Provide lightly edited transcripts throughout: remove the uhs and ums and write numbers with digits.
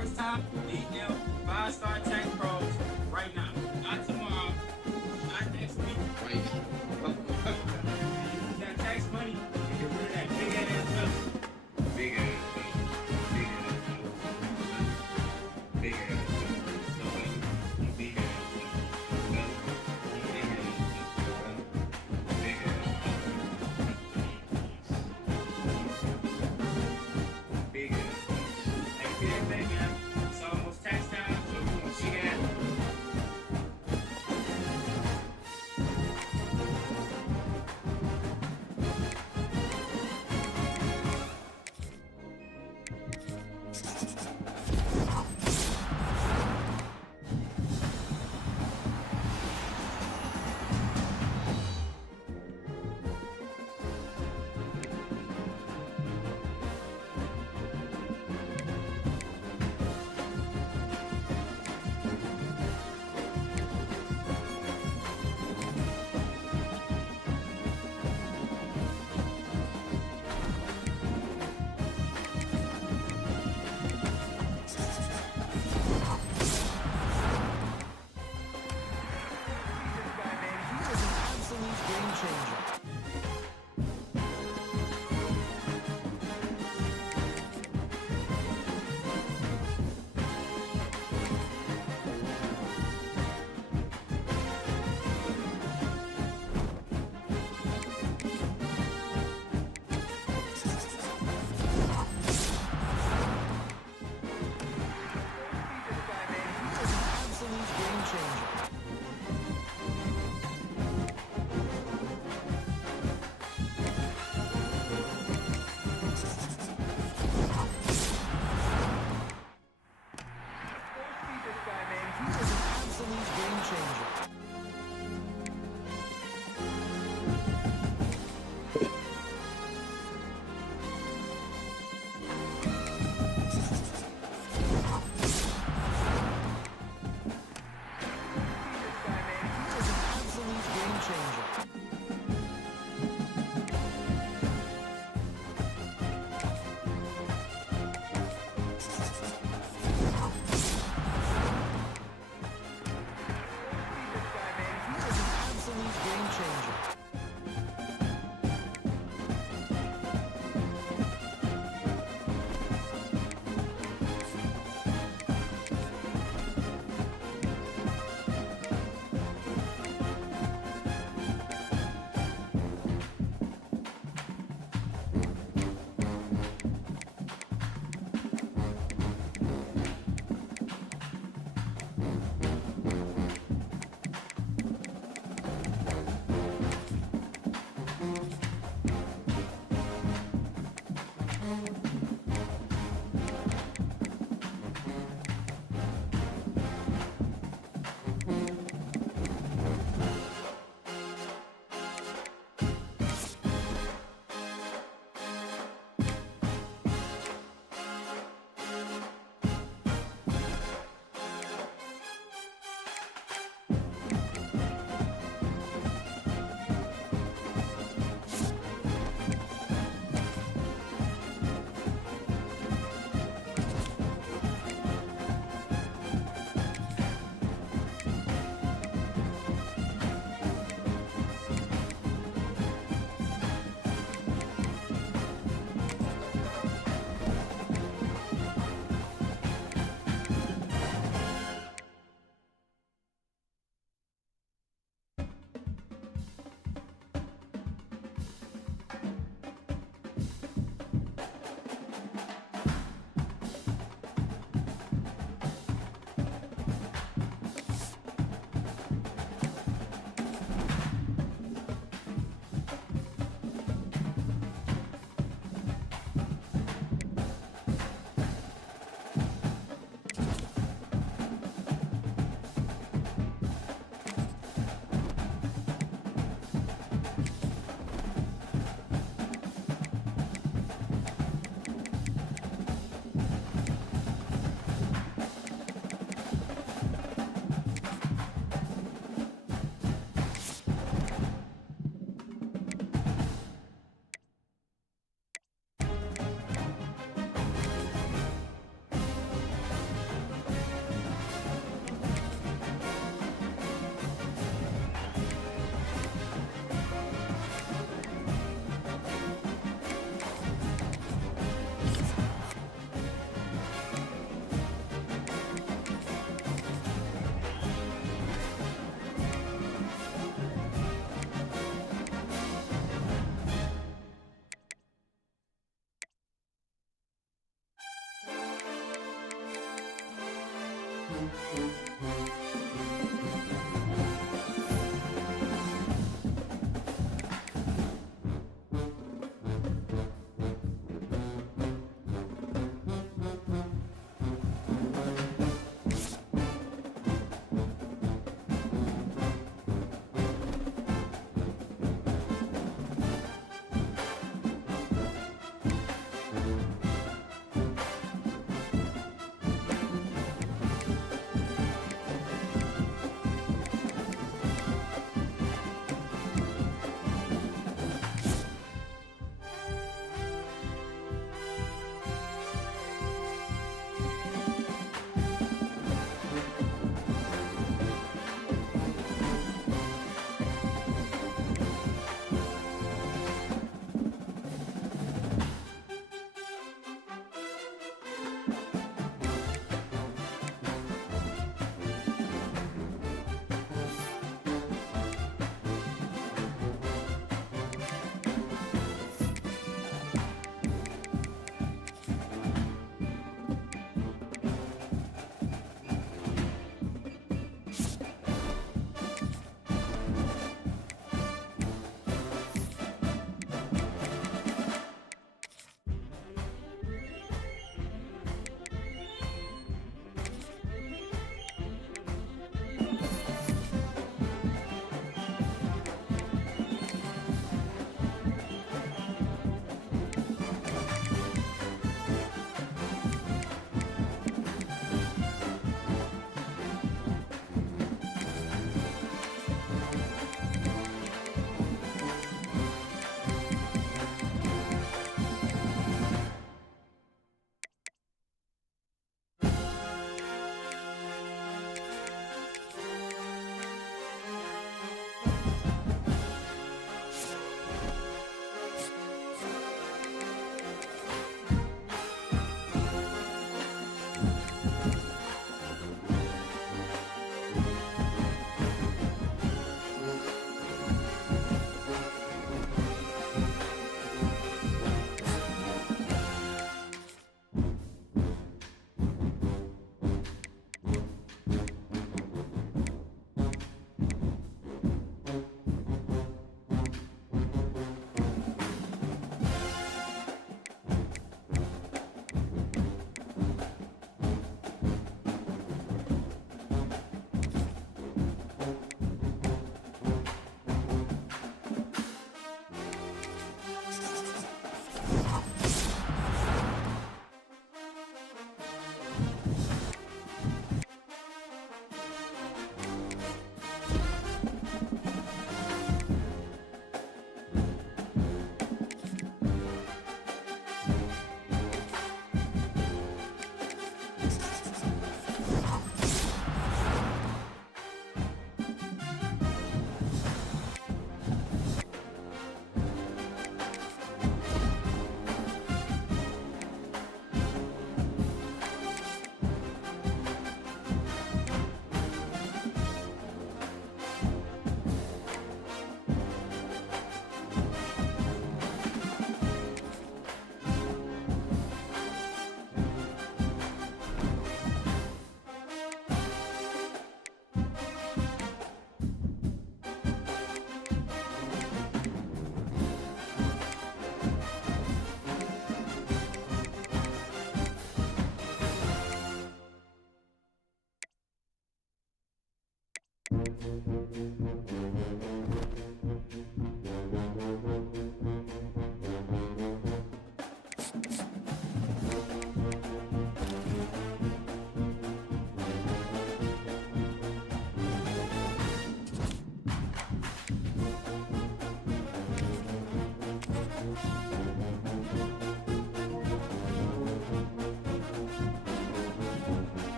first time, need them 5-star tax pros right now. Not tomorrow, not next week. Right now. You got tax money, and get rid of that big ass bill. Big ass bill. Big ass bill. Big ass bill. No way. Big ass bill. Big ass bill. Big ass bill. Big ass bill. Hey, PSA, man, it's almost tax time, so we gonna big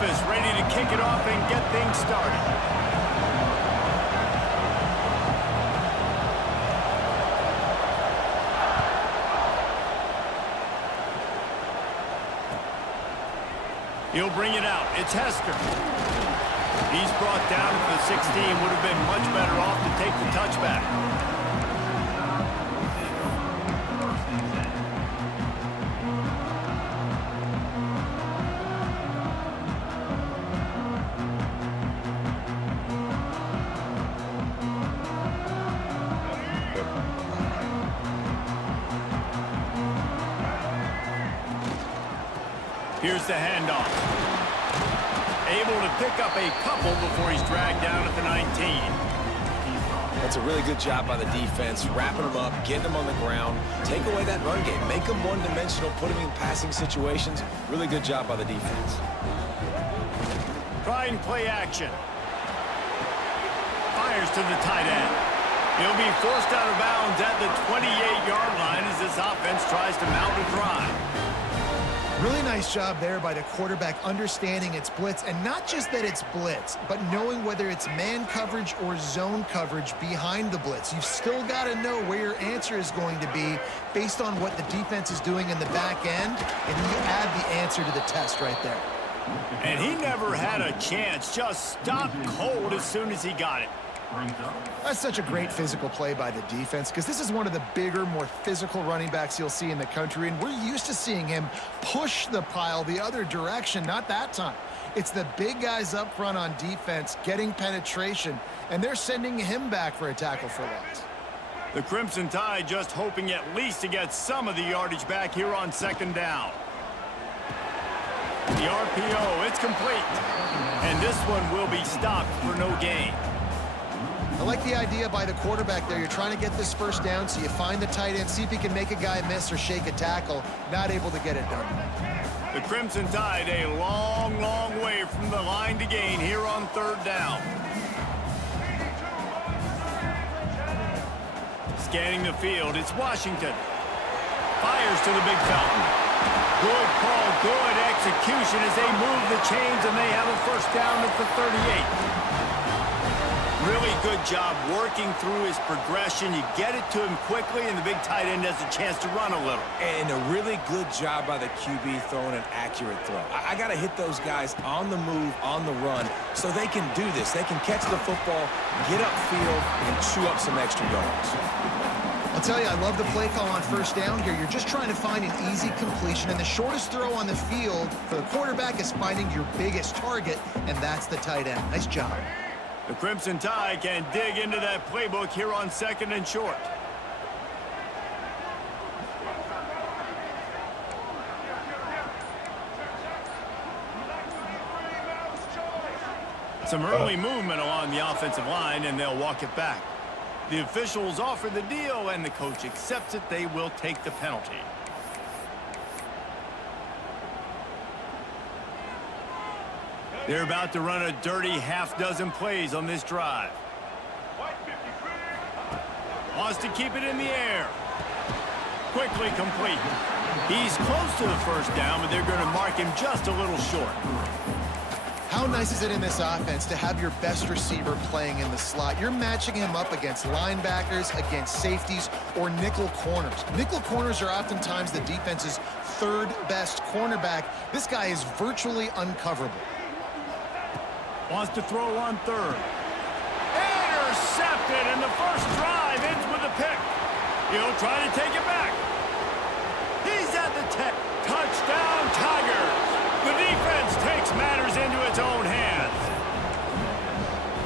office, ready to kick it off and get things started. He'll bring it out. It's Hester. He's brought down to the 16. Would have been much better off to take the touchback. Here's the handoff. Able to pick up a couple before he's dragged down at the 19. That's a really good job by the defense, wrapping them up, getting them on the ground, take away that run game, make them one-dimensional, put them in passing situations. Really good job by the defense. Try and play action. Fires to the tight end. He'll be forced out of bounds at the 28-yard line as this offense tries to mount a drive. Really nice job there by the quarterback understanding it's blitz, and not just that it's blitz, but knowing whether it's man coverage or zone coverage behind the blitz. You've still got to know where your answer is going to be based on what the defense is doing in the back end, and you add the answer to the test right there. And he never had a chance, just stopped cold as soon as he got it. That's such a great physical play by the defense, because this is one of the bigger, more physical running backs you'll see in the country, and we're used to seeing him push the pile the other direction. Not that time. It's the big guys up front on defense getting penetration, and they're sending him back for a tackle for loss. The Crimson Tide just hoping at least to get some of the yardage back here on second down. The RPO, it's complete. And this one will be stopped for no gain. I like the idea by the quarterback there. You're trying to get this first down, so you find the tight end, see if he can make a guy miss or shake a tackle. Not able to get it done. The Crimson Tide a long, long way from the line to gain here on third down. Scanning the field, it's Washington. Fires to the big fountain. Good call, good execution as they move the chains, and they have a first down at the 38. Really good job working through his progression. You get it to him quickly, and the big tight end has a chance to run a little. And a really good job by the QB throwing an accurate throw. I got to hit those guys on the move, on the run, so they can do this. They can catch the football, get upfield, and chew up some extra yards. I'll tell you, I love the play call on first down here. You're just trying to find an easy completion, and the shortest throw on the field for the quarterback is finding your biggest target, and that's the tight end. Nice job. The Crimson Tide can dig into that playbook here on second and short. Some early movement along the offensive line, and they'll walk it back. The officials offer the deal, and the coach accepts it. They will take the penalty. They're about to run a dirty half-dozen plays on this drive. Wants to keep it in the air. Quickly complete. He's close to the first down, but they're going to mark him just a little short. How nice is it in this offense to have your best receiver playing in the slot? You're matching him up against linebackers, against safeties, or nickel corners. Nickel corners are oftentimes the defense's third best cornerback. This guy is virtually uncoverable. Wants to throw on third. Intercepted, and the first drive ends with a pick. He'll try to take it back. He's at the 10. Touchdown, Tigers. The defense takes matters into its own hands.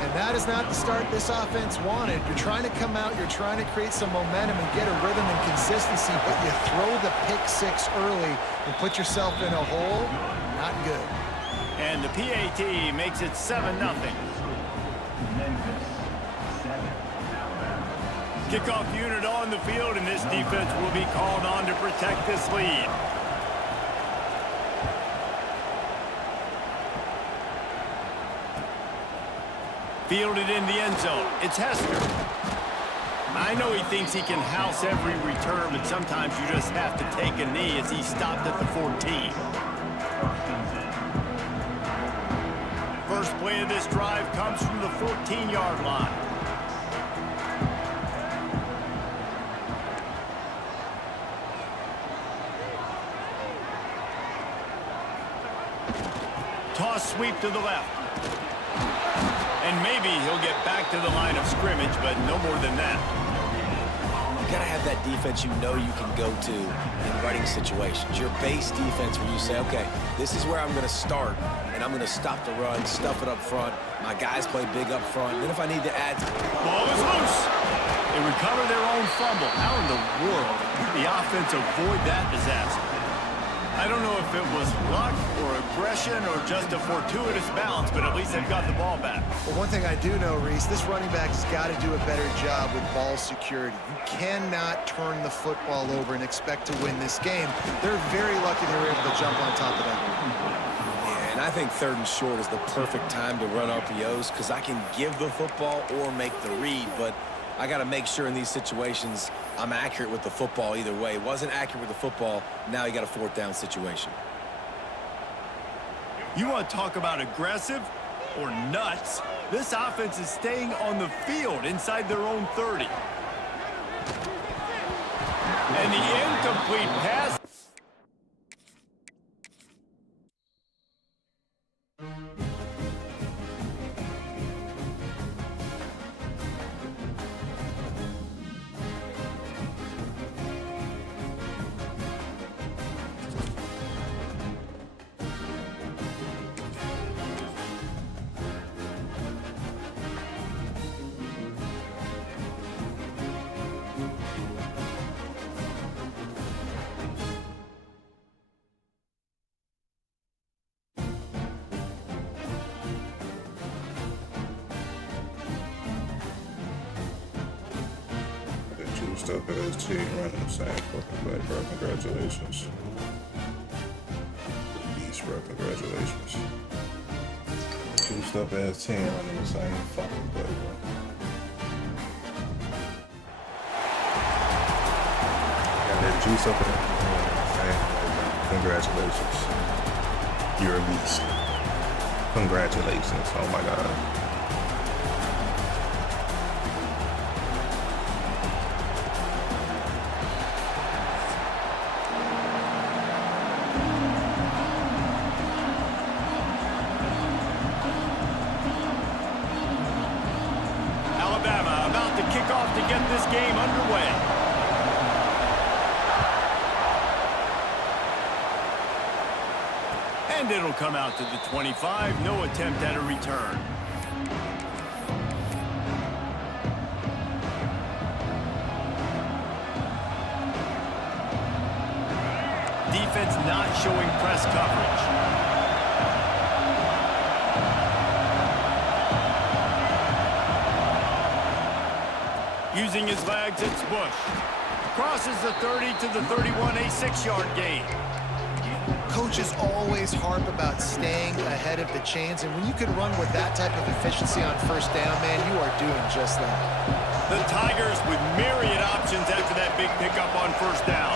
And that is not the start this offense wanted. You're trying to come out, you're trying to create some momentum and get a rhythm and consistency, but you throw the pick six early and put yourself in a hole. Not good. And the PAT makes it 7-0. Kickoff unit on the field, and this defense will be called on to protect this lead. Fielded in the end zone. It's Hester. I know he thinks he can house every return, but sometimes you just have to take a knee as he stopped at the 14. play of this drive comes from the 14-yard line. Toss sweep to the left. And maybe he'll get back to the line of scrimmage, but no more than that. You got to have that defense you know you can go to in running situations. Your base defense where you say, okay, this is where I'm going to start, and I'm going to stop the run, stuff it up front. My guys play big up front. Then if I need to add... Ball is loose. They recover their own fumble. How in the world did the offense avoid that disaster? I don't know if it was luck or aggression or just a fortuitous balance, but at least they've got the ball back. Well, one thing I do know, Reese, this running back has got to do a better job with ball security. You cannot turn the football over and expect to win this game. They're very lucky they were able to jump on top of that. Yeah, and I think 3rd and short is the perfect time to run RPOs because I can give the football or make the read, but I got to make sure in these situations I'm accurate with the football either way. Wasn't accurate with the football, now you got a 4th down situation. You want to talk about aggressive or nuts? This offense is staying on the field inside their own 30. And the incomplete pass. Up as team running the same fucking play, bro. Congratulations. Beast, bro. Congratulations. Juiced up as team running the same fucking play, bro. Got that juice up in the same play, bro. Congratulations. You're a beast. Congratulations. Oh my God. To get this game underway. And it'll come out to the 25. No attempt at a return. Defense not showing press coverage. Using his legs, it's Bush. Crosses the 30 to the 31, a 6-yard gain. Coaches always harp about staying ahead of the chains, and when you can run with that type of efficiency on 1st down, man, you are doing just that. The Tigers with myriad options after that big pickup on 1st down.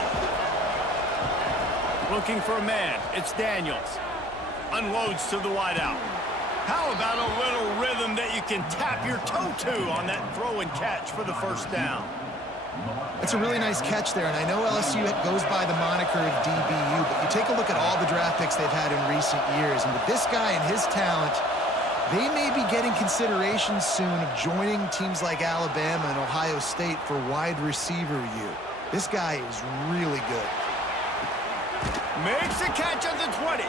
Looking for a man, it's Daniels. Unloads to the wideout. How about a little rhythm that you can tap your toe to on that throw and catch for the 1st down? It's a really nice catch there, and I know LSU goes by the moniker of DBU, but you take a look at all the draft picks they've had in recent years, and with this guy and his talent, they may be getting consideration soon of joining teams like Alabama and Ohio State for wide receiver U. This guy is really good. Makes a catch at the 20.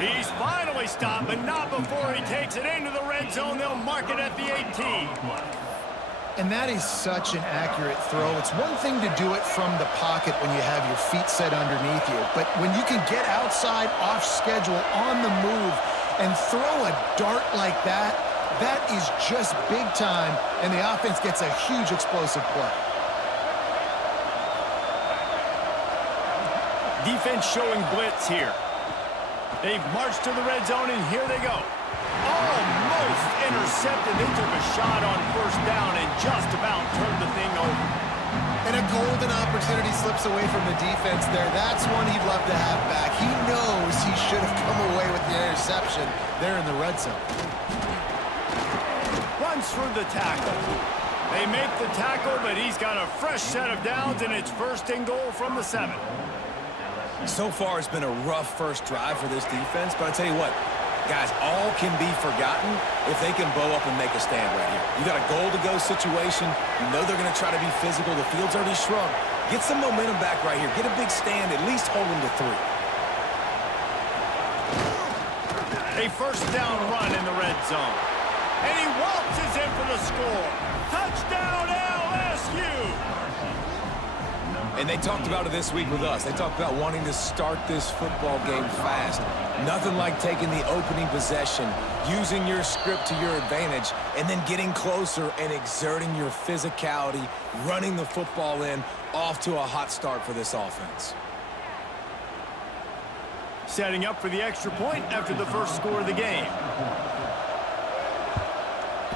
He's finally stopped, but not before he takes it into the red zone. They'll mark it at the 18. And that is such an accurate throw. It's one thing to do it from the pocket when you have your feet set underneath you, but when you can get outside, off schedule, on the move, and throw a dart like that, that is just big time, and the offense gets a huge explosive play. Defense showing blitz here. They've marched to the red zone, and here they go. Almost intercepted. They took a shot on 1st down and just about turned the thing over. And a golden opportunity slips away from the defense there. That's one he'd love to have back. He knows he should have come away with the interception. interception there in the red zone. Runs through the tackle. They make the tackle, but he's got a fresh set of downs, and it's first and goal from the 7. So far, it's been a rough first drive for this defense, but I tell you what, guys, all can be forgotten if they can bow up and make a stand right here. You got a goal-to-go situation. You know they're going to try to be physical. The field's already shrunk. Get some momentum back right here. Get a big stand. At least hold them to 3. A first down run in the red zone. And he waltzes in for the score. Touchdown, LSU! And they talked about it this week with us. They talked about wanting to start this football game fast. Nothing like taking the opening possession, using your script to your advantage, and then getting closer and exerting your physicality, running the football in, off to a hot start for this offense. Setting up for the extra point after the first score of the game.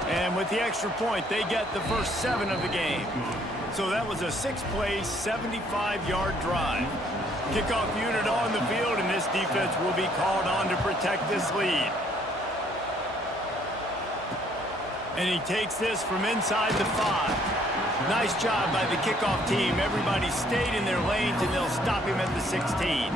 And with the extra point, they get the first 7 of the game. So that was a 6-play, 75-yard drive. Kickoff unit on the field, and this defense will be called on to protect this lead. And he takes this from inside the 5. Nice job by the kickoff team. Everybody stayed in their lanes, and they'll stop him at the 16.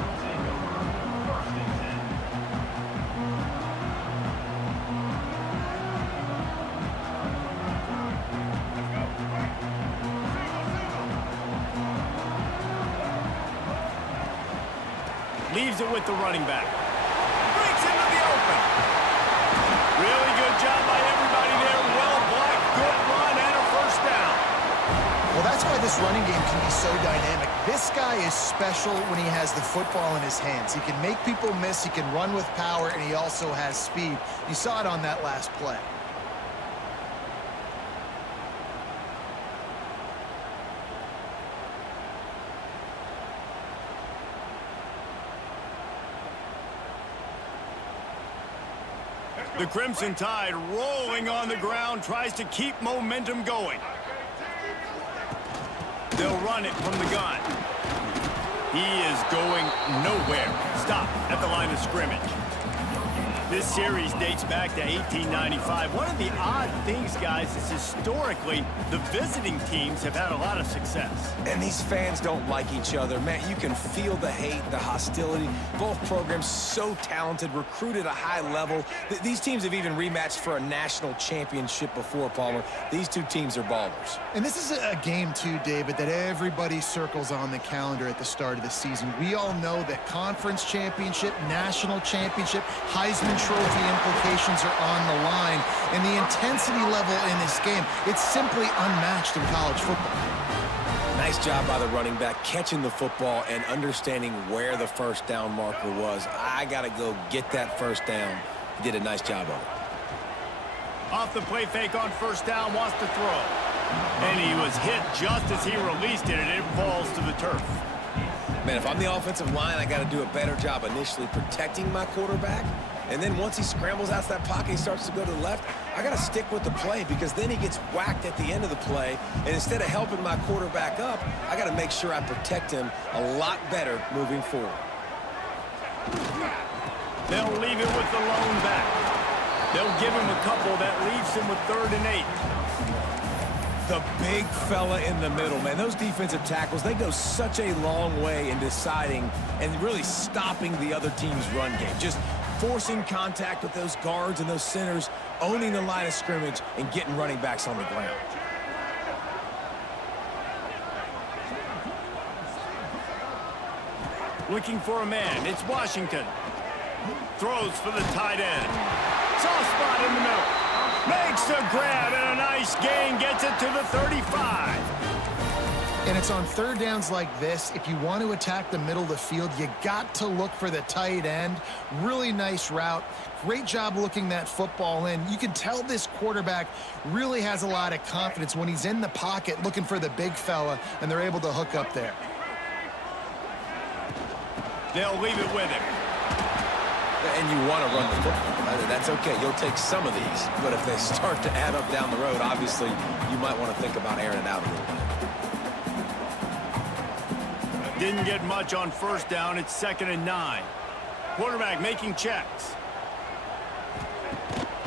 Leaves it with the running back. Breaks into the open. Really good job by everybody there. Well blocked, good run, and a first down. Well, that's why this running game can be so dynamic. This guy is special when he has the football in his hands. He can make people miss, he can run with power, and he also has speed. You saw it on that last play. The Crimson Tide rolling on the ground, tries to keep momentum going. They'll run it from the gun. He is going nowhere. Stop at the line of scrimmage. This series dates back to 1895. One of the odd things, guys, is historically the visiting teams have had a lot of success. And these fans don't like each other. Man, you can feel the hate, the hostility. Both programs so talented, recruited at a high level. These teams have even rematched for a national championship before, Palmer. These two teams are ballers. And this is a game, too, David, that everybody circles on the calendar at the start of the season. We all know that conference championship, national championship, Heisman Trophy implications are on the line. And the intensity level in this game, it's simply unmatched in college football. Nice job by the running back, catching the football and understanding where the first down marker was. I got to go get that first down. He did a nice job of it. Off the play fake on first down, wants to throw. And he was hit just as he released it, and it falls to the turf. Man, if I'm the offensive line, I got to do a better job initially protecting my quarterback. And then once he scrambles out of that pocket, he starts to go to the left, I got to stick with the play because then he gets whacked at the end of the play. And instead of helping my quarterback up, I got to make sure I protect him a lot better moving forward. They'll leave it with the lone back. They'll give him a couple. That leaves him with 3rd and 8. The big fella in the middle, man. Those defensive tackles, they go such a long way in deciding and really stopping the other team's run game. Just forcing contact with those guards and those centers, owning the line of scrimmage, and getting running backs on the ground. Looking for a man. It's Washington. Throws for the tight end. Soft spot in the middle. Makes the grab and a nice gain. Gets it to the 35. And it's on 3rd downs like this. If you want to attack the middle of the field, you got to look for the tight end. Really nice route. Great job looking that football in. You can tell this quarterback really has a lot of confidence when he's in the pocket looking for the big fella, and they're able to hook up there. They'll leave it with him. And you want to run the football. That's okay. You'll take some of these. But if they start to add up down the road, obviously, you might want to think about airing it out a little bit. Didn't get much on first down. It's 2nd and 9. Quarterback making checks.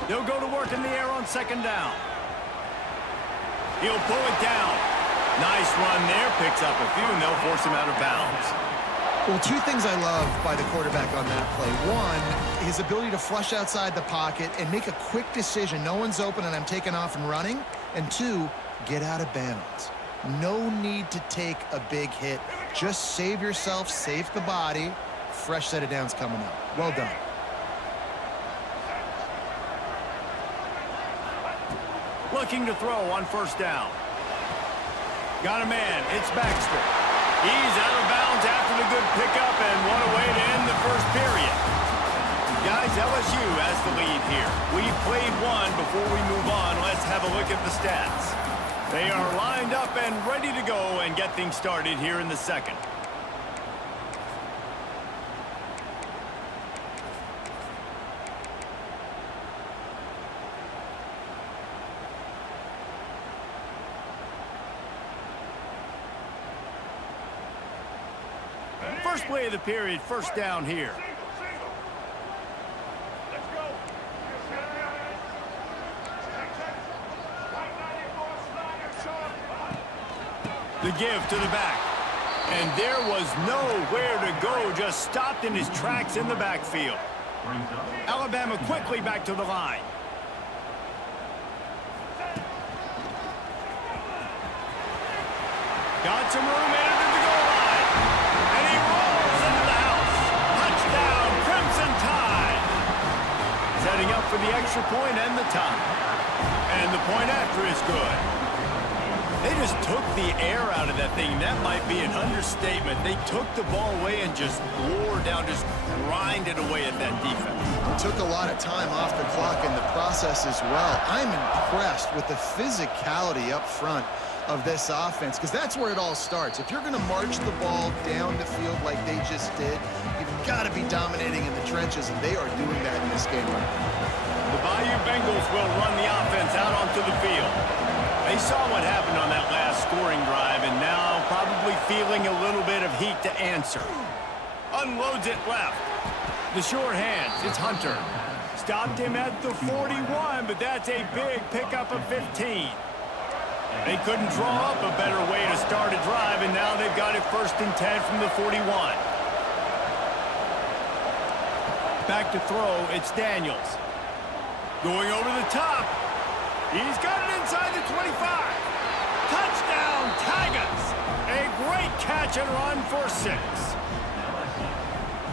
They'll go to work in the air on second down. He'll pull it down. Nice run there. Picks up a few, and they'll force him out of bounds. Well, two things I love by the quarterback on that play. One, his ability to flush outside the pocket and make a quick decision. No one's open, and I'm taking off and running. And two, get out of bounds. No need to take a big hit. Just save yourself, save the body. Fresh set of downs coming up. Well done. Looking to throw on first down. Got a man. It's Baxter. He's out of bounds after the good pickup, and what a way to end the first period. Guys, LSU has the lead here. We've played one. Before we move on, let's have a look at the stats. They are lined up and ready to go and get things started here in the second. First play of the period, first down here. The give to the back. And there was nowhere to go, just stopped in his tracks in the backfield. Alabama quickly back to the line. Got some room in it at the goal line. And he rolls into the house. Touchdown, Crimson Tide. Setting up for the extra point and the tie. And the point after is good. They just took the air out of that thing. That might be an understatement. They took the ball away and just wore down, just grinded away at that defense. It took a lot of time off the clock in the process as well. I'm impressed with the physicality up front of this offense, because that's where it all starts. If you're going to march the ball down the field like they just did, you've got to be dominating in the trenches, and they are doing that in this game right now. The Bayou Bengals will run the offense out onto the field. They saw what happened on that last scoring drive, and now probably feeling a little bit of heat to answer. Unloads it left. The short hands, it's Hunter. Stopped him at the 41, but that's a big pickup of 15. They couldn't draw up a better way to start a drive, and now they've got it 1st and 10 from the 41. Back to throw, it's Daniels. Going over the top. He's got it inside the 25. Touchdown, Tigers. A great catch and run for 6.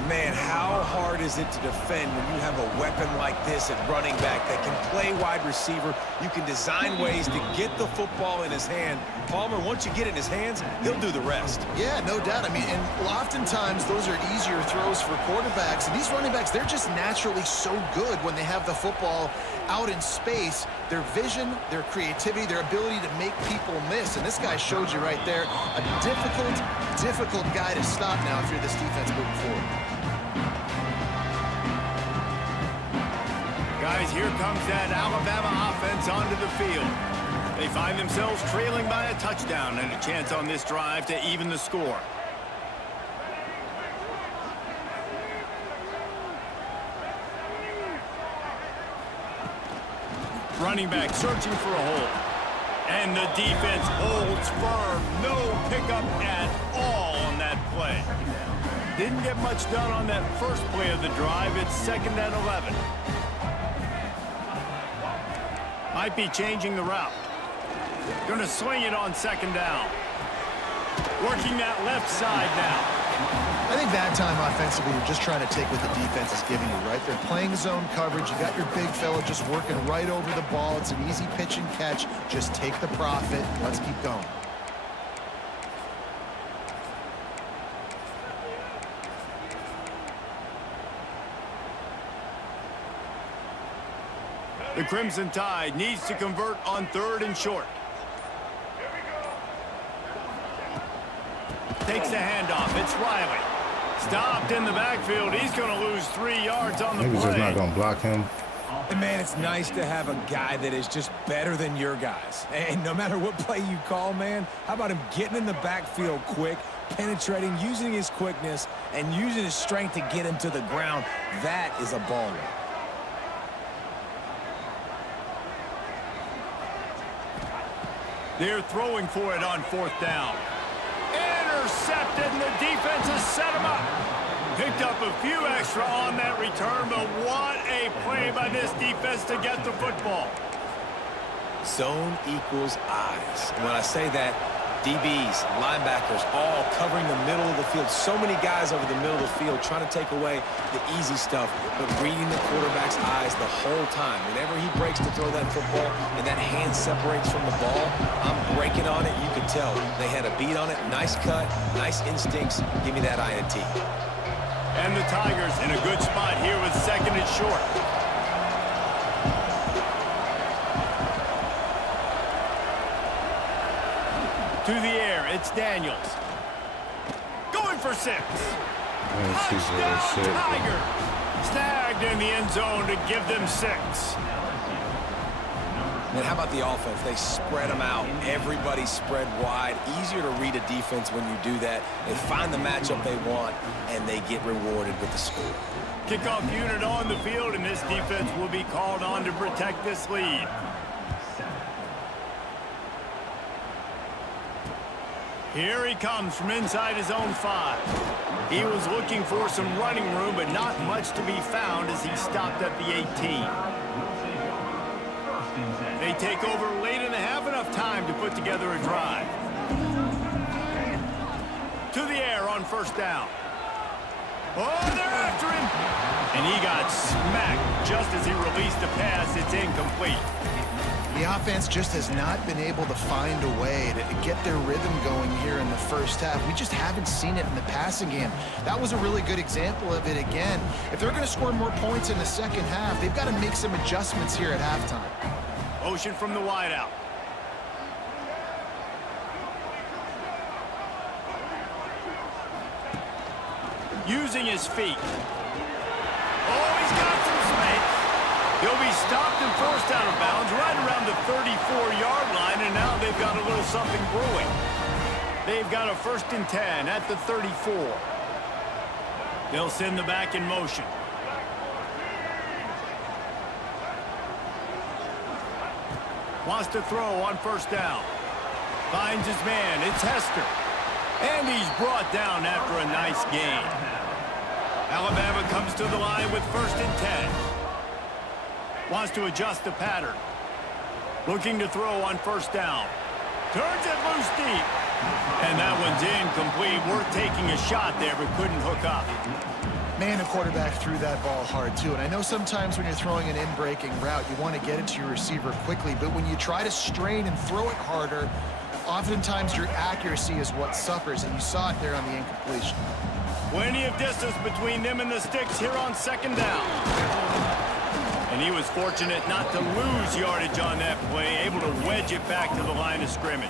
Man, how hard is it to defend when you have a weapon like this at running back that can play wide receiver? You can design ways to get the football in his hand. Palmer, once you get it in his hands, he'll do the rest. Yeah, no doubt. I mean, and oftentimes those are easier throws for quarterbacks. And these running backs, they're just naturally so good when they have the football out in space. Their vision, their creativity, their ability to make people miss. And this guy showed you right there, a difficult guy to stop now if you're this defense moving forward. Guys, here comes that Alabama offense onto the field. They find themselves trailing by a touchdown and a chance on this drive to even the score. Running back searching for a hole. And the defense holds firm. No pickup at all on that play. Didn't get much done on that first play of the drive. It's 2nd and 11. Might be changing the route. Going to swing it on 2nd down. Working that left side now. I think that time offensively, you're just trying to take what the defense is giving you, right? They're playing zone coverage. You got your big fella just working right over the ball. It's an easy pitch and catch. Just take the profit. Let's keep going. The Crimson Tide needs to convert on 3rd and short. Takes the handoff. It's Riley. Stopped in the backfield. He's going to lose 3 yards on the play. Niggas just not going to block him. And man, it's nice to have a guy that is just better than your guys. And no matter what play you call, man, how about him getting in the backfield quick, penetrating, using his quickness, and using his strength to get him to the ground? That is a baller. They're throwing for it on 4th down. Intercepted, and the defense has set him up. Picked up a few extra on that return, but what a play by this defense to get the football. Zone equals eyes. And when I say that, DBs, linebackers, all covering the middle of the field. So many guys over the middle of the field trying to take away the easy stuff, but reading the quarterback's eyes the whole time. Whenever he breaks to throw that football and that hand separates from the ball, I'm breaking on it. You can tell they had a beat on it. Nice cut, nice instincts. Give me that INT. And the Tigers in a good spot here with 2nd and short. To the air, it's Daniels. Going for 6. Touchdown, Tigers. Snagged in the end zone to give them 6. And how about the offense? They spread them out. Everybody spread wide. Easier to read a defense when you do that. They find the matchup they want, and they get rewarded with the score. Kickoff unit on the field, and this defense will be called on to protect this lead. Here he comes from inside his own 5. He was looking for some running room, but not much to be found as he stopped at the 18. They take over late in the half, enough time to put together a drive. To the air on 1st down. Oh, they're after him! And he got smacked just as he released the pass. It's incomplete. The offense just has not been able to find a way to get their rhythm going here in the first half. We just haven't seen it in the passing game. That was a really good example of it again. If they're going to score more points in the second half, they've got to make some adjustments here at halftime. Motion from the wideout. Using his feet. Oh, he's got some space. He'll be stopped and forced out of bounds right around the 34-yard line, and now they've got a little something brewing. They've got a 1st and 10 at the 34. They'll send the back in motion. Wants to throw on 1st down. Finds his man. It's Hester. And he's brought down after a nice gain. Alabama comes to the line with 1st and 10. Wants to adjust the pattern. Looking to throw on 1st down. Turns it loose deep. And that one's incomplete. Worth taking a shot there, but couldn't hook up. Man, the quarterback threw that ball hard, too. And I know sometimes when you're throwing an in-breaking route, you want to get it to your receiver quickly. But when you try to strain and throw it harder, oftentimes your accuracy is what suffers. And you saw it there on the incompletion. Plenty of distance between them and the sticks here on 2nd down. And he was fortunate not to lose yardage on that play, able to wedge it back to the line of scrimmage.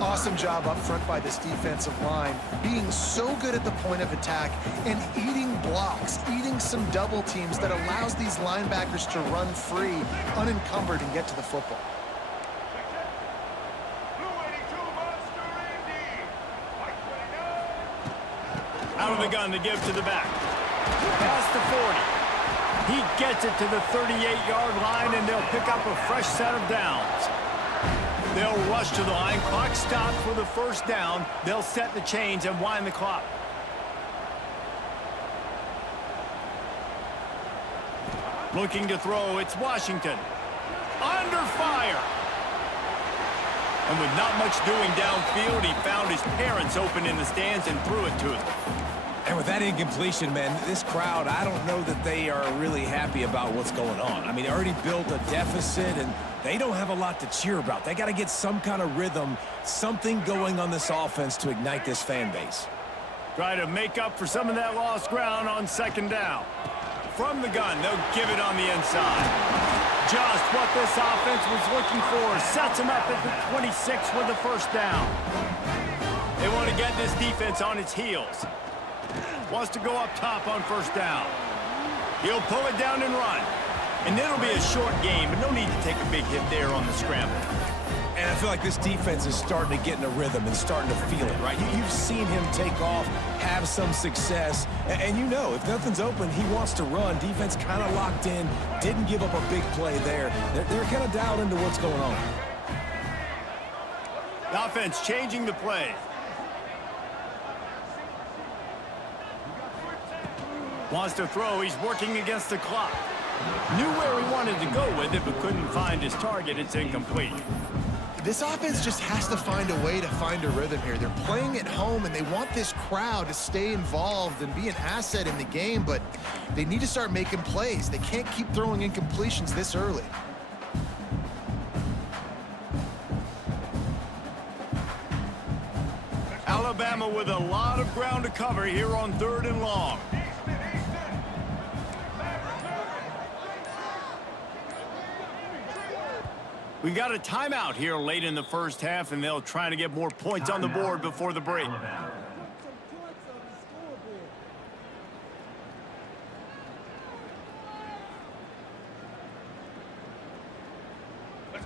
Awesome job up front by this defensive line, being so good at the point of attack and eating blocks, eating some double teams that allows these linebackers to run free, unencumbered, and get to the football. Out of the gun to give to the back. Past the 40. He gets it to the 38-yard line, and they'll pick up a fresh set of downs. They'll rush to the line. Clock stopped for the 1st down. They'll set the chains and wind the clock. Looking to throw, it's Washington. Under fire. And with not much doing downfield, he found his parents open in the stands and threw it to them. And with that incompletion, man, this crowd, I don't know that they are really happy about what's going on. I mean, they already built a deficit, and they don't have a lot to cheer about. They got to get some kind of rhythm, something going on this offense to ignite this fan base. Try to make up for some of that lost ground on 2nd down. From the gun, they'll give it on the inside. Just what this offense was looking for. Sets him up at the 26 for the 1st down. They want to get this defense on its heels. Wants to go up top on 1st down. He'll pull it down and run. And it'll be a short game, but no need to take a big hit there on the scramble. And I feel like this defense is starting to get in a rhythm and starting to feel it, right? You've seen him take off, have some success, and you know, if nothing's open, he wants to run. Defense kind of locked in, didn't give up a big play there. They're kind of dialed into what's going on. Offense changing the play. Wants to throw. He's working against the clock. Knew where he wanted to go with it, but couldn't find his target. It's incomplete. This offense just has to find a way to find a rhythm here. They're playing at home, and they want this crowd to stay involved and be an asset in the game, but they need to start making plays. They can't keep throwing incompletions this early. Alabama with a lot of ground to cover here on 3rd and long. We got a timeout here late in the first half, and they'll try to get more points on the board before the break.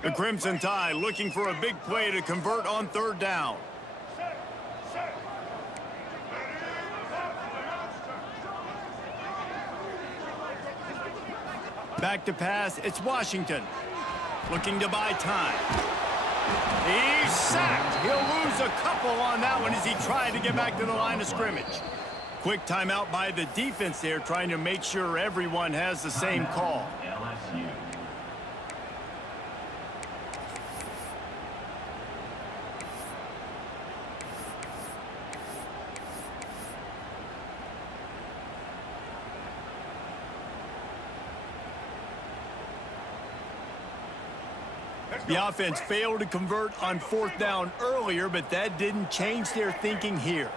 The Crimson Tide looking for a big play to convert on 3rd down. Back to pass, it's Washington. Looking to buy time. He's sacked. He'll lose a couple on that one as he tried to get back to the line of scrimmage. Quick timeout by the defense there, trying to make sure everyone has the same call. LSU. The offense failed to convert on 4th down earlier, but that didn't change their thinking here.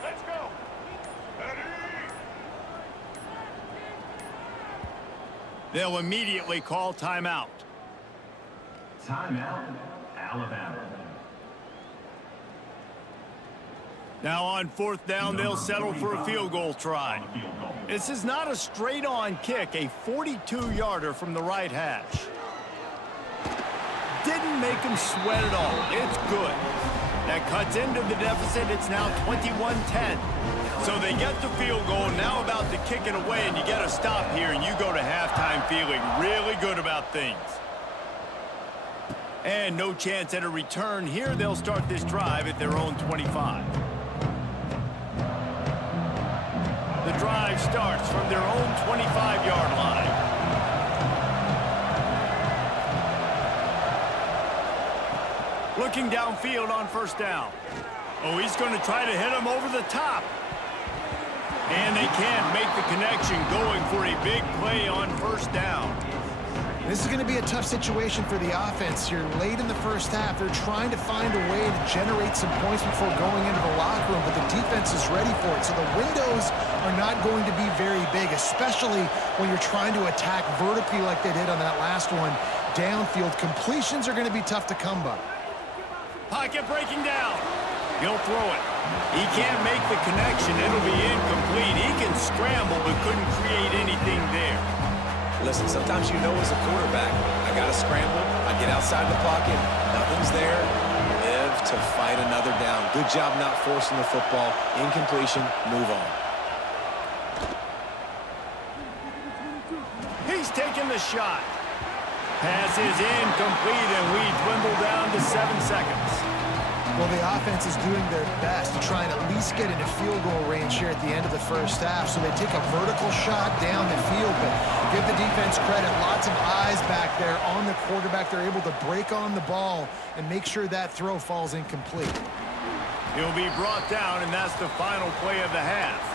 Let's go. They'll immediately call timeout. Timeout, Alabama. Now on 4th down, they'll settle for a field goal try. This is not a straight-on kick, a 42-yarder from the right hash. Didn't make him sweat at all. It's good. That cuts into the deficit. It's now 21-10. So they get the field goal, now about to kick it away, and you get a stop here, and you go to halftime feeling really good about things. And no chance at a return here. They'll start this drive at their own 25. The drive starts from their own 25-yard line. Looking downfield on 1st down. Oh, he's going to try to hit him over the top. And they can't make the connection, going for a big play on 1st down. This is going to be a tough situation for the offense here. Late in the first half, they're trying to find a way to generate some points before going into the locker room, but the defense is ready for it. So the windows are not going to be very big, especially when you're trying to attack vertically like they did on that last one. Downfield completions are going to be tough to come by. Pocket breaking down. He'll throw it. He can't make the connection. It'll be incomplete. He can scramble, but couldn't create anything there. Listen, sometimes you know as a quarterback, I got to scramble, I get outside the pocket, nothing's there, live to fight another down. Good job not forcing the football. Incompletion, move on. He's taking the shot. Pass is incomplete, and we dwindle down to 7 seconds. Well, the offense is doing their best to try and at least get into field goal range here at the end of the first half. So they take a vertical shot down the field, but give the defense credit. Lots of eyes back there on the quarterback. They're able to break on the ball and make sure that throw falls incomplete. He'll be brought down, and that's the final play of the half.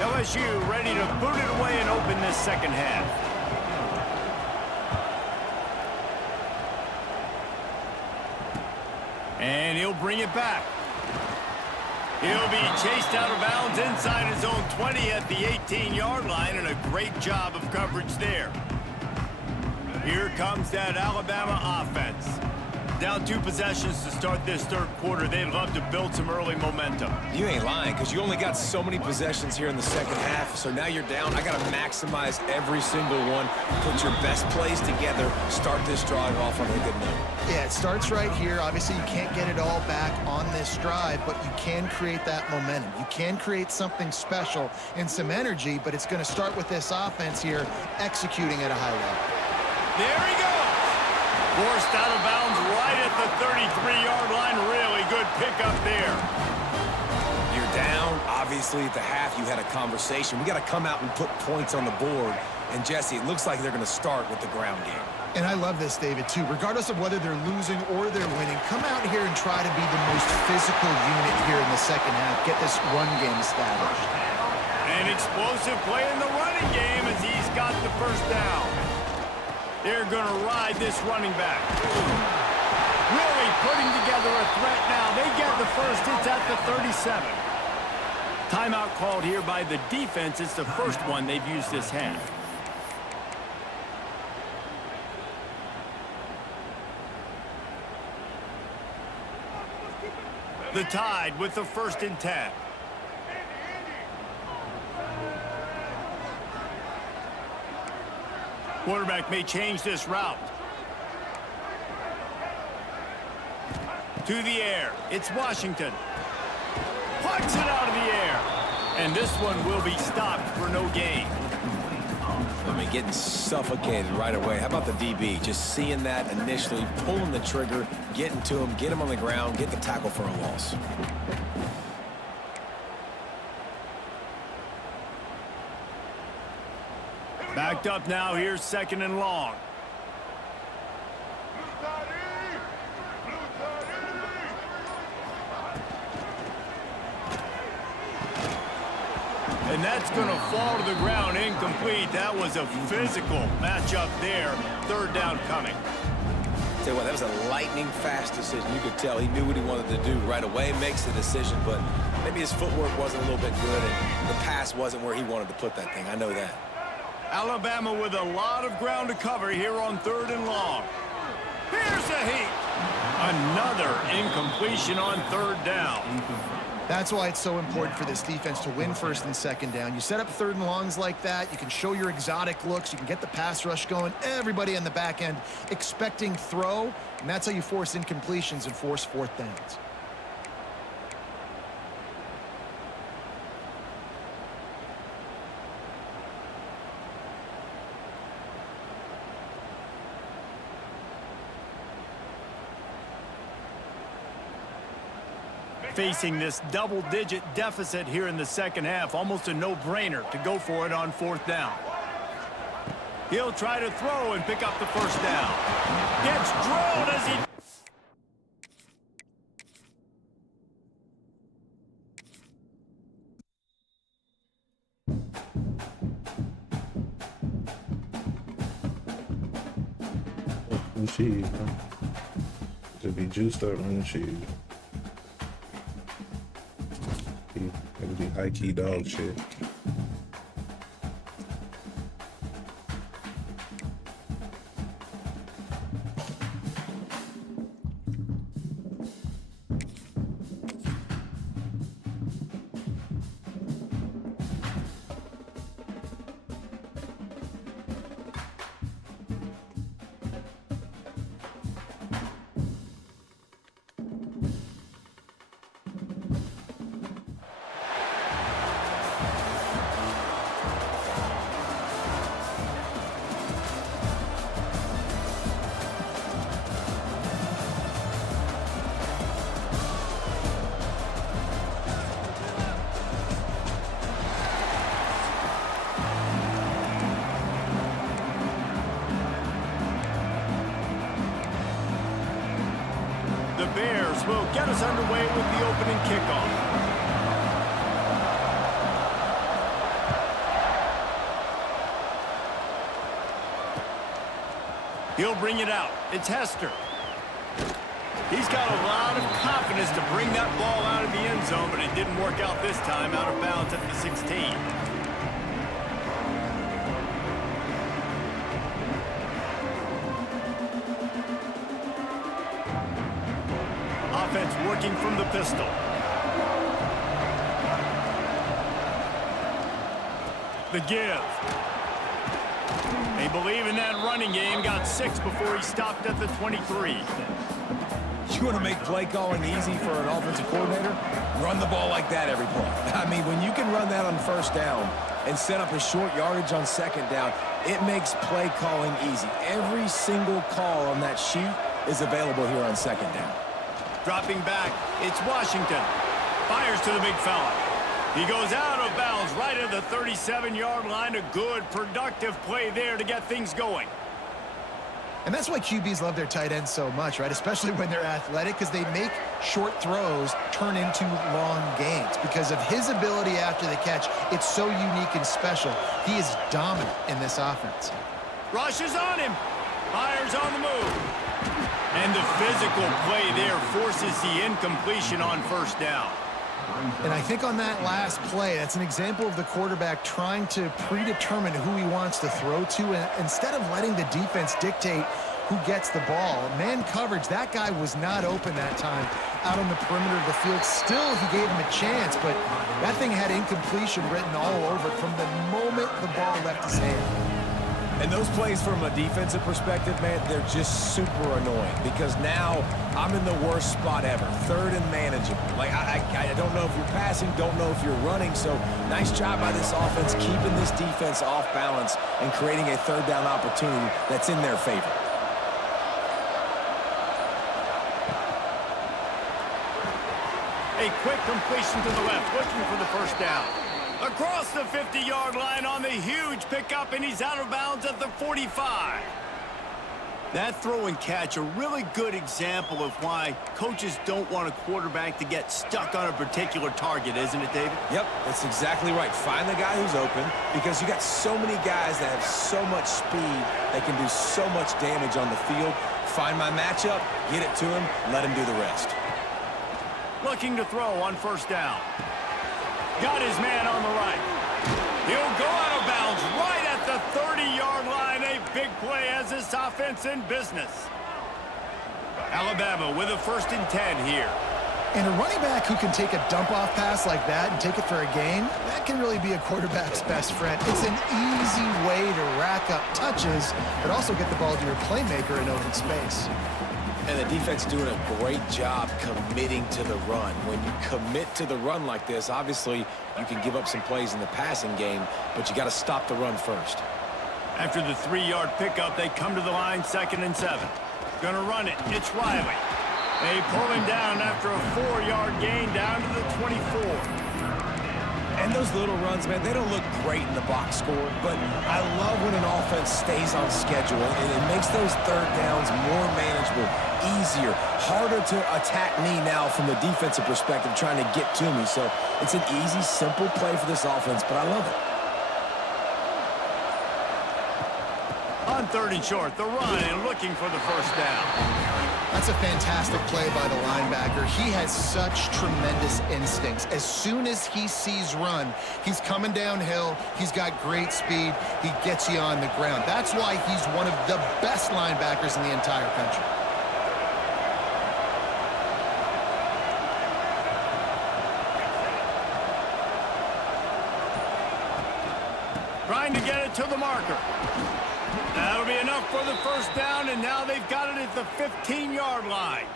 LSU ready to boot it away and open this second half. And he'll bring it back. He'll be chased out of bounds inside his own 20 at the 18-yard line, and a great job of coverage there. Here comes that Alabama offense. Down 2 possessions to start this third quarter. They'd love to build some early momentum. You ain't lying, because you only got so many possessions here in the second half, so now you're down. I got to maximize every single one. Put your best plays together. Start this drive off on a good note. Yeah, it starts right here. Obviously, you can't get it all back on this drive, but you can create that momentum. You can create something special and some energy, but it's going to start with this offense here executing at a high level. There he goes. Forced out of bounds right at the 33-yard line. Really good pickup there. You're down. Obviously, at the half, you had a conversation. We got to come out and put points on the board. And, Jesse, it looks like they're going to start with the ground game. And I love this, David, too. Regardless of whether they're losing or they're winning, come out here and try to be the most physical unit here in the second half. Get this run game established. An explosive play in the running game as he's got the first down. They're going to ride this running back. Really putting together a threat now. They get the first. It's at the 37. Timeout called here by the defense. It's the first one they've used this half. The Tide with the 1st and 10. Quarterback may change this route. To the air. It's Washington. Plucks it out of the air. And this one will be stopped for no gain. I mean, getting suffocated right away. How about the DB? Just seeing that initially, pulling the trigger, getting to him, get him on the ground, get the tackle for a loss. Backed up now. Here's 2nd and long. And that's going to fall to the ground incomplete. That was a physical matchup there. 3rd down coming. Tell you what, that was a lightning-fast decision. You could tell he knew what he wanted to do right away, makes the decision, but maybe his footwork wasn't a little bit good, and the pass wasn't where he wanted to put that thing. I know that. Alabama with a lot of ground to cover here on 3rd and long. Here's a heat. Another incompletion on 3rd down. That's why it's so important for this defense to win 1st and 2nd down. You set up 3rd and longs like that. You can show your exotic looks. You can get the pass rush going. Everybody on the back end expecting throw, and that's how you force incompletions and force 4th downs. Facing this double-digit deficit here in the second half, almost a no-brainer to go for it on 4th down. He'll try to throw and pick up the first down. Gets drilled as he... And cheese, huh? To be juiced up and cheese. It'll be high-key dog shit. The Bears will get us underway with the opening kickoff. He'll bring it out. It's Hester. He's got a lot of confidence to bring that ball out of the end zone, but it didn't work out this time, out of bounds at the 16. offense working from the pistol. The give. They believe in that running game. Got 6 before he stopped at the 23. You want to make play calling easy for an offensive coordinator? Run the ball like that every play. I mean, when you can run that on first down and set up a short yardage on second down, it makes play calling easy. Every single call on that sheet is available here on second down. Dropping back, it's Washington. Fires to the big fella. He goes out of bounds right at the 37-yard line. A good, productive play there to get things going. And that's why QBs love their tight ends so much, right? Especially when they're athletic, because they make short throws turn into long gains. Because of his ability after the catch, it's so unique and special. He is dominant in this offense. Rushes on him. Fires on the move. And the physical play there forces the incompletion on first down. And I think on that last play, that's an example of the quarterback trying to predetermine who he wants to throw to, and instead of letting the defense dictate who gets the ball. Man coverage, that guy was not open that time out on the perimeter of the field. Still, he gave him a chance, but that thing had incompletion written all over it from the moment the ball left his hand. And those plays from a defensive perspective, man, they're just super annoying because now I'm in the worst spot ever, third and manageable. Like, I don't know if you're passing, don't know if you're running, so nice job by this offense keeping this defense off balance and creating a third down opportunity that's in their favor. A quick completion to the left, looking for the first down. Across the 50-yard line on the huge pickup, and he's out of bounds at the 45. That throw and catch, a really good example of why coaches don't want a quarterback to get stuck on a particular target, isn't it, David? Yep, that's exactly right. Find the guy who's open because you got so many guys that have so much speed that can do so much damage on the field. Find my matchup, get it to him, let him do the rest. Looking to throw on first down. Got his man on the right. He'll go out of bounds right at the 30-yard line. A big play as this offense in business. Alabama with a 1st and 10 here. And a running back who can take a dump-off pass like that and take it for a gain, that can really be a quarterback's best friend. It's an easy way to rack up touches, but also get the ball to your playmaker in open space. And the defense doing a great job committing to the run. When you commit to the run like this, obviously you can give up some plays in the passing game, but you got to stop the run first. After the 3-yard pickup, they come to the line, 2nd and 7. Gonna run it. It's Riley. They pull him down after a 4-yard gain down to the 24. And those little runs, man, they don't look great in the box score, but I love when an offense stays on schedule, and it makes those third downs more manageable, easier, harder to attack me now from the defensive perspective trying to get to me. So it's an easy, simple play for this offense, but I love it. On 3rd and short, the run and looking for the first down. That's a fantastic play by the linebacker. He has such tremendous instincts. As soon as he sees run, he's coming downhill. He's got great speed. He gets you on the ground. That's why he's one of the best linebackers in the entire country. Trying to get it to the marker. That'll be enough for the first down, and now they've got it at the 15-yard line.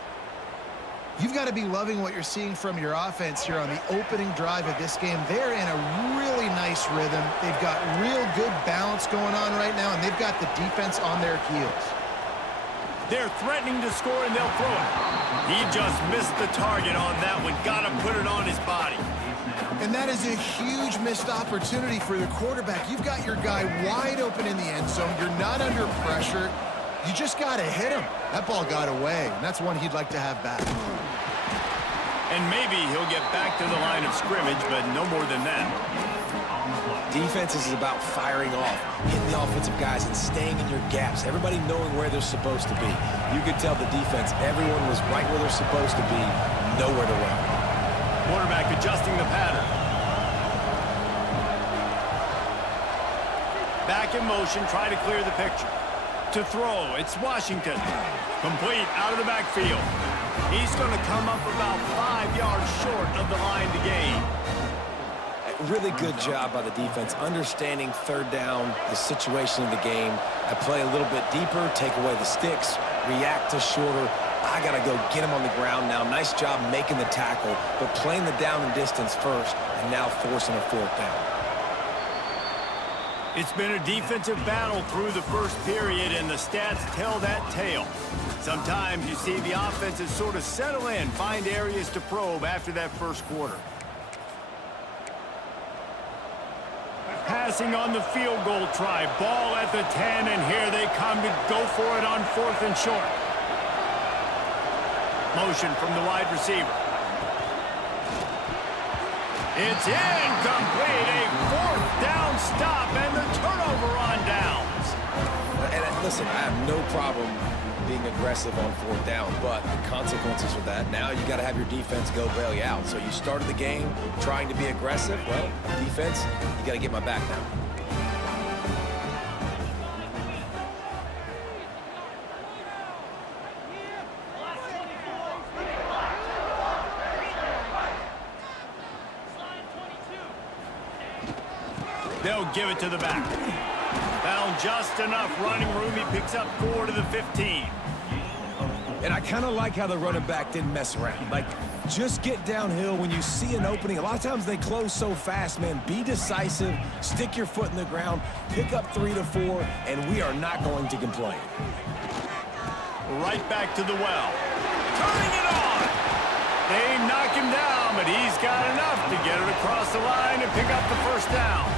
You've got to be loving what you're seeing from your offense here on the opening drive of this game. They're in a really nice rhythm. They've got real good balance going on right now, and they've got the defense on their heels. They're threatening to score, and they'll throw it. He just missed the target on that one. Got to put it on his body. And that is a huge missed opportunity for the quarterback. You've got your guy wide open in the end zone. You're not under pressure. You just got to hit him. That ball got away, and that's one he'd like to have back. And maybe he'll get back to the line of scrimmage, but no more than that. Defense is about firing off, hitting the offensive guys, and staying in your gaps. Everybody knowing where they're supposed to be. You could tell the defense, everyone was right where they're supposed to be, nowhere to run. Quarterback adjusting the pattern. Back in motion, try to clear the picture. To throw, it's Washington. Complete out of the backfield. He's going to come up about 5 yards short of the line to gain. Really good job by the defense, understanding third down, the situation of the game. I play a little bit deeper, take away the sticks, react to shorter. I got to go get him on the ground now. Nice job making the tackle, but playing the down and distance first, and now forcing a fourth down. It's been a defensive battle through the first period, and the stats tell that tale. Sometimes you see the offenses sort of settle in, find areas to probe after that first quarter. Passing on the field goal try. Ball at the 10, and here they come to go for it on 4th and short. Motion from the wide receiver. It's incomplete. A 4th down stop, and the turnover on downs. And listen, I have no problem being aggressive on 4th down, but the consequences of that, now you got to have your defense go bail you out. So you started the game trying to be aggressive. Well, defense, you got to get my back now. They'll give it to the back. Found just enough running room. He picks up 4 to the 15. And I kind of like how the running back didn't mess around. Like, just get downhill when you see an opening. A lot of times they close so fast, man. Be decisive, stick your foot in the ground, pick up 3 to 4, and we are not going to complain. Right back to the well. Turning it on. They knock him down, but he's got enough to get it across the line and pick up the first down.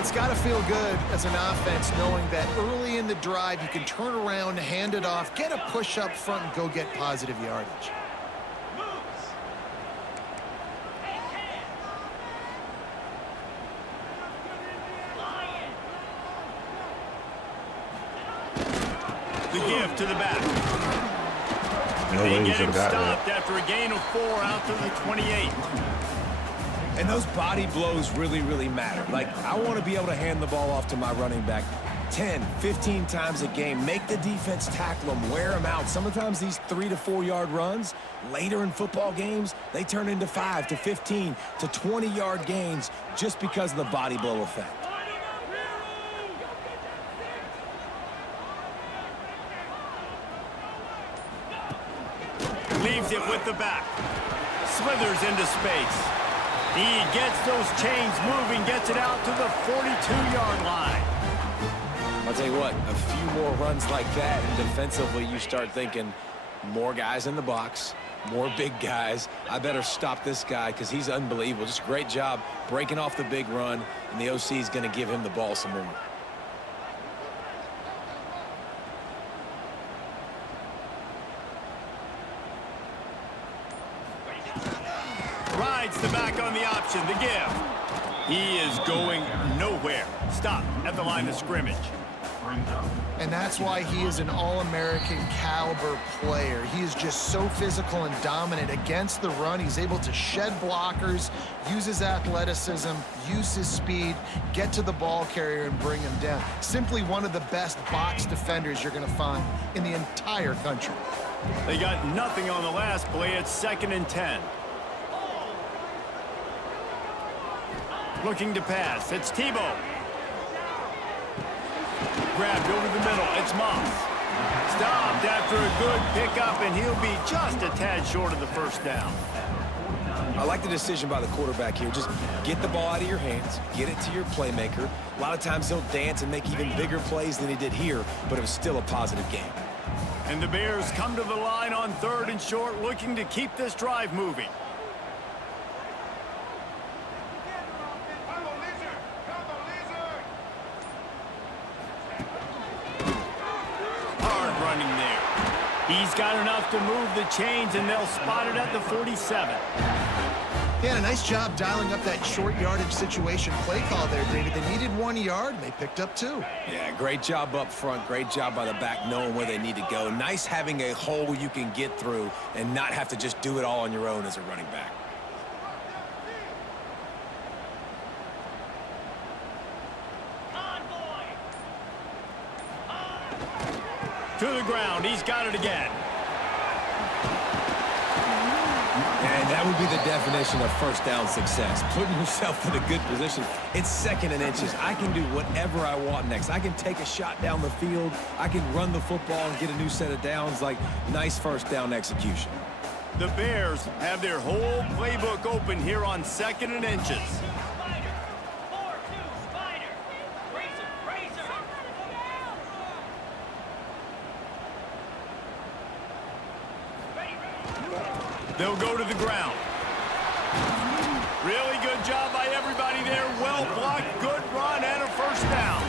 It's got to feel good as an offense knowing that early in the drive you can turn around, hand it off, get a push up front, and go get positive yardage. The give to the back. No way he should have got stopped that. after a gain of 4 out to the 28. And those body blows really, really matter. Like, I want to be able to hand the ball off to my running back 10, 15 times a game. Make the defense tackle them, wear them out. Sometimes these 3 to 4 yard runs, later in football games, they turn into 5 to 15 to 20 yard gains just because of the body blow effect. Leaves it with the back. Slithers into space. He gets those chains moving, gets it out to the 42-yard line. I'll tell you what, a few more runs like that, and defensively you start thinking, more guys in the box, more big guys. I better stop this guy because he's unbelievable. Just a great job breaking off the big run, and the OC is going to give him the ball some more. Rides the back on the option, the give. He is going nowhere. Stop at the line of scrimmage. And that's why he is an All-American caliber player. He is just so physical and dominant against the run. He's able to shed blockers, use his athleticism, use his speed, get to the ball carrier and bring him down. Simply one of the best box defenders you're going to find in the entire country. They got nothing on the last play. It's 2nd and 10. Looking to pass. It's Tebow. Grabbed over the middle. It's Moss. Stopped after a good pickup, and he'll be just a tad short of the first down. I like the decision by the quarterback here. Just get the ball out of your hands, get it to your playmaker. A lot of times he'll dance and make even bigger plays than he did here, but it was still a positive game. And the Bears come to the line on 3rd and short, looking to keep this drive moving. He's got enough to move the chains, and they'll spot it at the 47. Yeah, a nice job dialing up that short yardage situation play call there, David. They needed 1 yard, and they picked up 2. Yeah, great job up front. Great job by the back knowing where they need to go. Nice having a hole you can get through and not have to just do it all on your own as a running back. To the ground. He's got it again. That would be the definition of first down success, putting yourself in a good position. It's 2nd and inches. I can do whatever I want next. I can take a shot down the field. I can run the football and get a new set of downs. Like, nice first down execution. The Bears have their whole playbook open here on 2nd and inches. They'll go to the ground. Really good job by everybody there. Well blocked, good run, and a first down.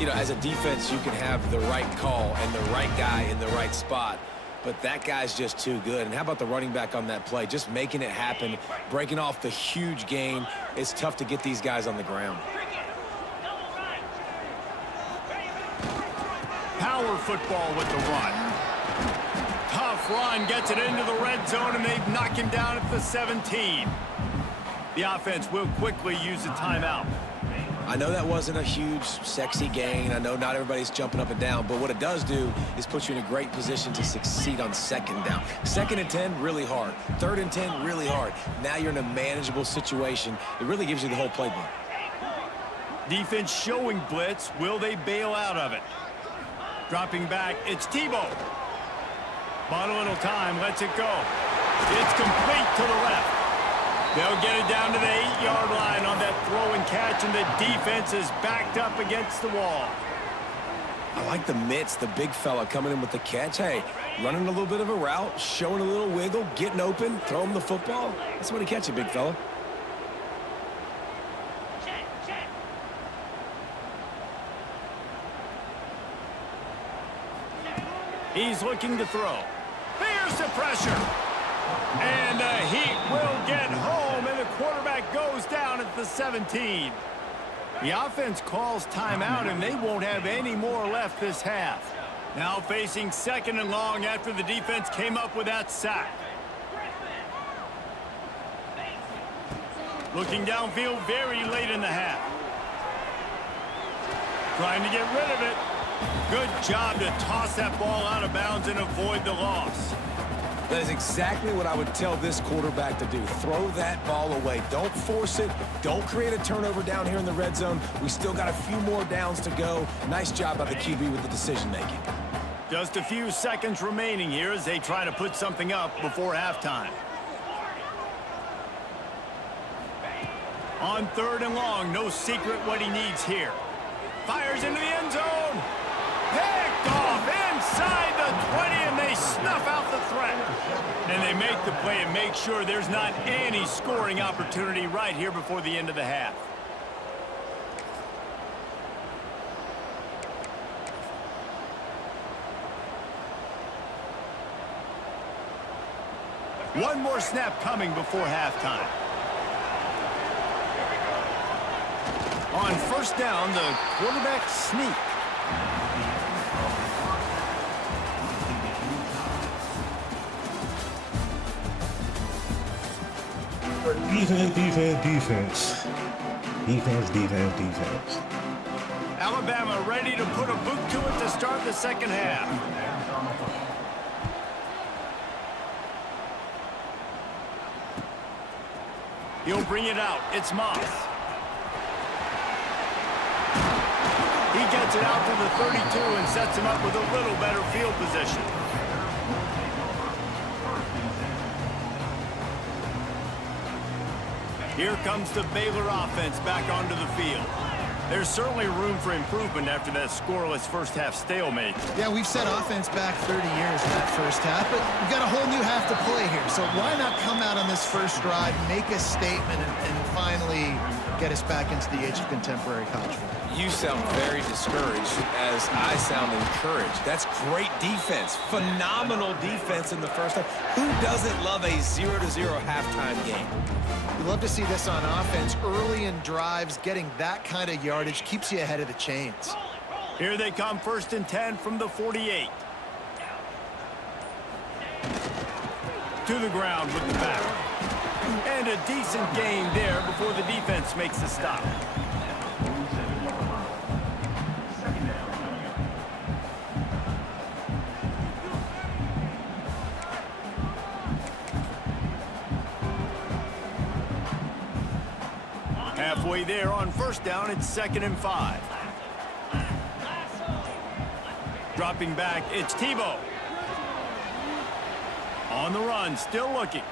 You know, as a defense, you can have the right call and the right guy in the right spot, but that guy's just too good. And how about the running back on that play? Just making it happen, breaking off the huge gain. It's tough to get these guys on the ground. Power football with the run. Tough run, gets it into the red zone, and they knock him down at the 17. The offense will quickly use a timeout. I know that wasn't a huge, sexy gain. I know not everybody's jumping up and down, but what it does do is put you in a great position to succeed on 2nd down. 2nd and 10, really hard. 3rd and 10, really hard. Now you're in a manageable situation. It really gives you the whole playbook. Defense showing blitz. Will they bail out of it? Dropping back, it's Tebow. Bought a little time, lets it go. It's complete to the left. They'll get it down to the 8-yard line on that throw and catch, and the defense is backed up against the wall. I like the mitts, the big fella coming in with the catch. Hey, running a little bit of a route, showing a little wiggle, getting open, throw him the football. That's what he catch it, big fella. He's looking to throw. Here's the pressure. And the Heat will get home, and the quarterback goes down at the 17. The offense calls timeout, and they won't have any more left this half. Now facing 2nd and long after the defense came up with that sack. Looking downfield very late in the half. Trying to get rid of it. Good job to toss that ball out of bounds and avoid the loss. That is exactly what I would tell this quarterback to do. Throw that ball away. Don't force it. Don't create a turnover down here in the red zone. We still got a few more downs to go. Nice job by the QB with the decision-making. Just a few seconds remaining here as they try to put something up before halftime. On 3rd and long, no secret what he needs here. Fires into the end zone. Picked off inside the 20, and they snuff out the threat. And they make the play and make sure there's not any scoring opportunity right here before the end of the half. One more snap coming before halftime. On 1st down, the quarterback sneak. Defense. Alabama ready to put a boot to it to start the 2nd half. He'll bring it out. It's Moss. He gets it out to the 32 and sets him up with a little better field position. Here comes the Baylor offense back onto the field. There's certainly room for improvement after that scoreless first half stalemate. Yeah, we've set offense back 30 years in that first half, but we've got a whole new half to play here. So why not come out on this first drive, make a statement, and finally get us back into the age of contemporary college football? You sound very discouraged as I sound encouraged. That's great defense. Phenomenal defense in the first half. Who doesn't love a 0-0 halftime game? We love to see this on offense. Early in drives, getting that kind of yardage keeps you ahead of the chains. Here they come, 1st and 10 from the 48. To the ground with the back. And a decent gain there before the defense makes the stop. takeaway there on first down. It's 2nd and 5. Dropping back, it's Tebow. On the run, still looking.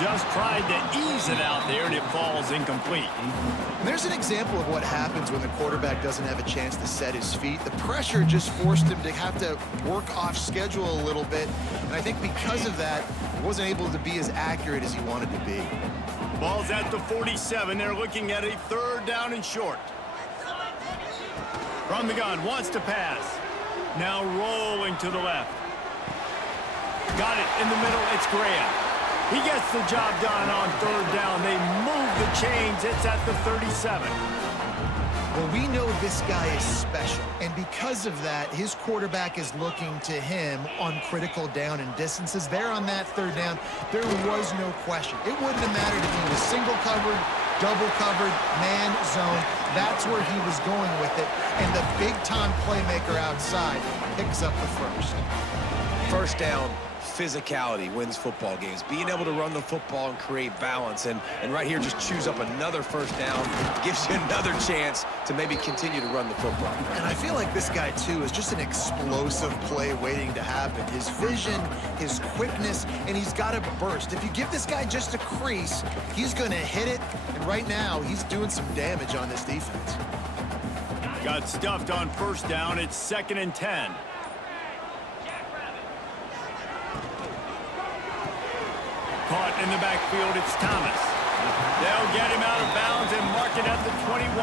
Just tried to ease it out there, and it falls incomplete. And there's an example of what happens when the quarterback doesn't have a chance to set his feet. The pressure just forced him to have to work off schedule a little bit. And I think because of that, he wasn't able to be as accurate as he wanted to be. Ball's at the 47. They're looking at a 3rd down and short. From the gun, wants to pass. Now rolling to the left. Got it in the middle. It's Graham. He gets the job done on 3rd down. They move the chains. It's at the 37. Well, we know this guy is special, and because of that, his quarterback is looking to him on critical down and distances. There on that 3rd down, there was no question. It wouldn't have mattered if he was single covered, double covered, man, zone. That's where he was going with it, and the big-time playmaker outside picks up the first. First down, physicality wins football games. Being able to run the football and create balance. And right here, just choose up another first down. Gives you another chance to maybe continue to run the football. And I feel like this guy, too, is just an explosive play waiting to happen. His vision, his quickness, and he's got a burst. If you give this guy just a crease, he's going to hit it. And right now, he's doing some damage on this defense. Got stuffed on first down. It's 2nd and 10. Caught in the backfield, it's Thomas. They'll get him out of bounds and mark it at the 21.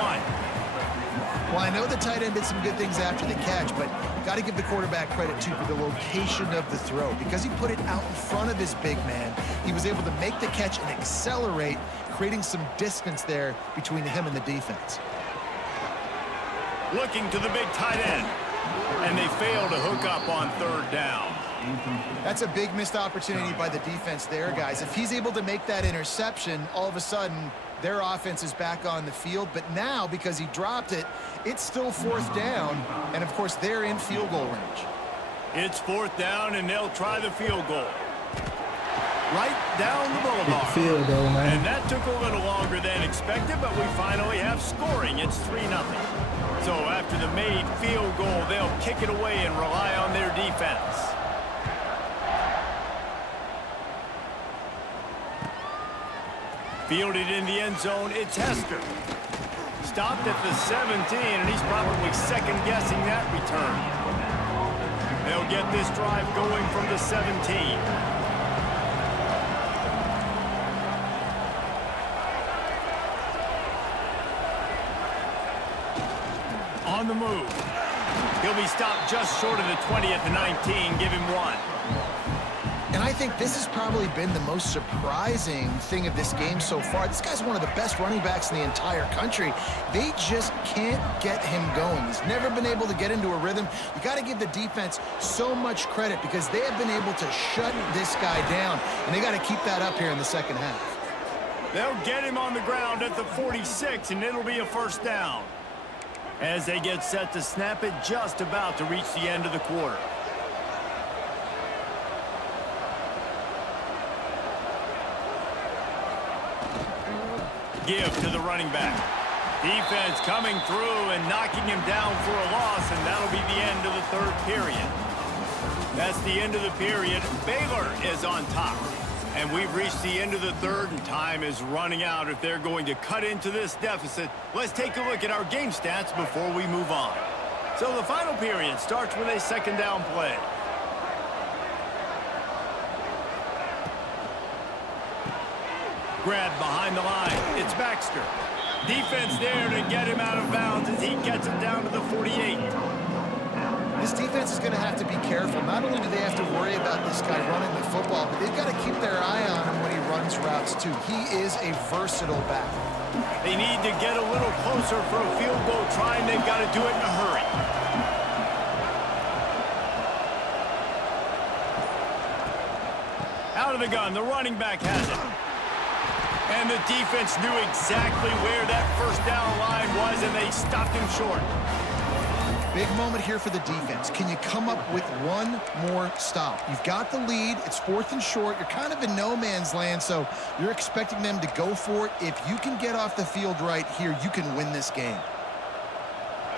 Well, I know the tight end did some good things after the catch, but got to give the quarterback credit, too, for the location of the throw. Because he put it out in front of his big man, he was able to make the catch and accelerate, creating some distance there between him and the defense. Looking to the big tight end. And they fail to hook up on 3rd down. That's a big missed opportunity by the defense there, guys. If he's able to make that interception, all of a sudden, their offense is back on the field. But now, because he dropped it, it's still 4th down. And, of course, they're in field goal range. It's 4th down, and they'll try the field goal. Right down the boulevard. Field goal, man. And that took a little longer than expected, but we finally have scoring. It's 3-0. So after the made field goal, they'll kick it away and rely on their defense. Fielded in the end zone, it's Hester. Stopped at the 17, and he's probably second-guessing that return. They'll get this drive going from the 17. On the move. He'll be stopped just short of the 20 at the 19. Give him 1. And I think this has probably been the most surprising thing of this game so far. This guy's one of the best running backs in the entire country. They just can't get him going. He's never been able to get into a rhythm. You got to give the defense so much credit because they have been able to shut this guy down, and they got to keep that up here in the second half. They'll get him on the ground at the 46, and it'll be a 1st down. As they get set to snap it, just about to reach the end of the quarter. Give to the running back. Defense coming through and knocking him down for a loss, and that'll be the end of the 3rd period. That's the end of the period. Baylor is on top. And we've reached the end of the 3rd, and time is running out if they're going to cut into this deficit. Let's take a look at our game stats before we move on. So the final period starts with a 2nd down play. Grab behind the line. It's Baxter. Defense there to get him out of bounds as he gets it down to the 48. This defense is going to have to be careful. Not only do they have to worry about this guy running the football, but they've got to keep their eye on him when he runs routes, too. He is a versatile back. They need to get a little closer for a field goal try, and they've got to do it in a hurry. Out of the gun, the running back has it. And the defense knew exactly where that 1st down line was, and they stopped him short. Big moment here for the defense. Can you come up with one more stop? You've got the lead. It's 4th and short. You're kind of in no man's land, so you're expecting them to go for it. If you can get off the field right here, you can win this game.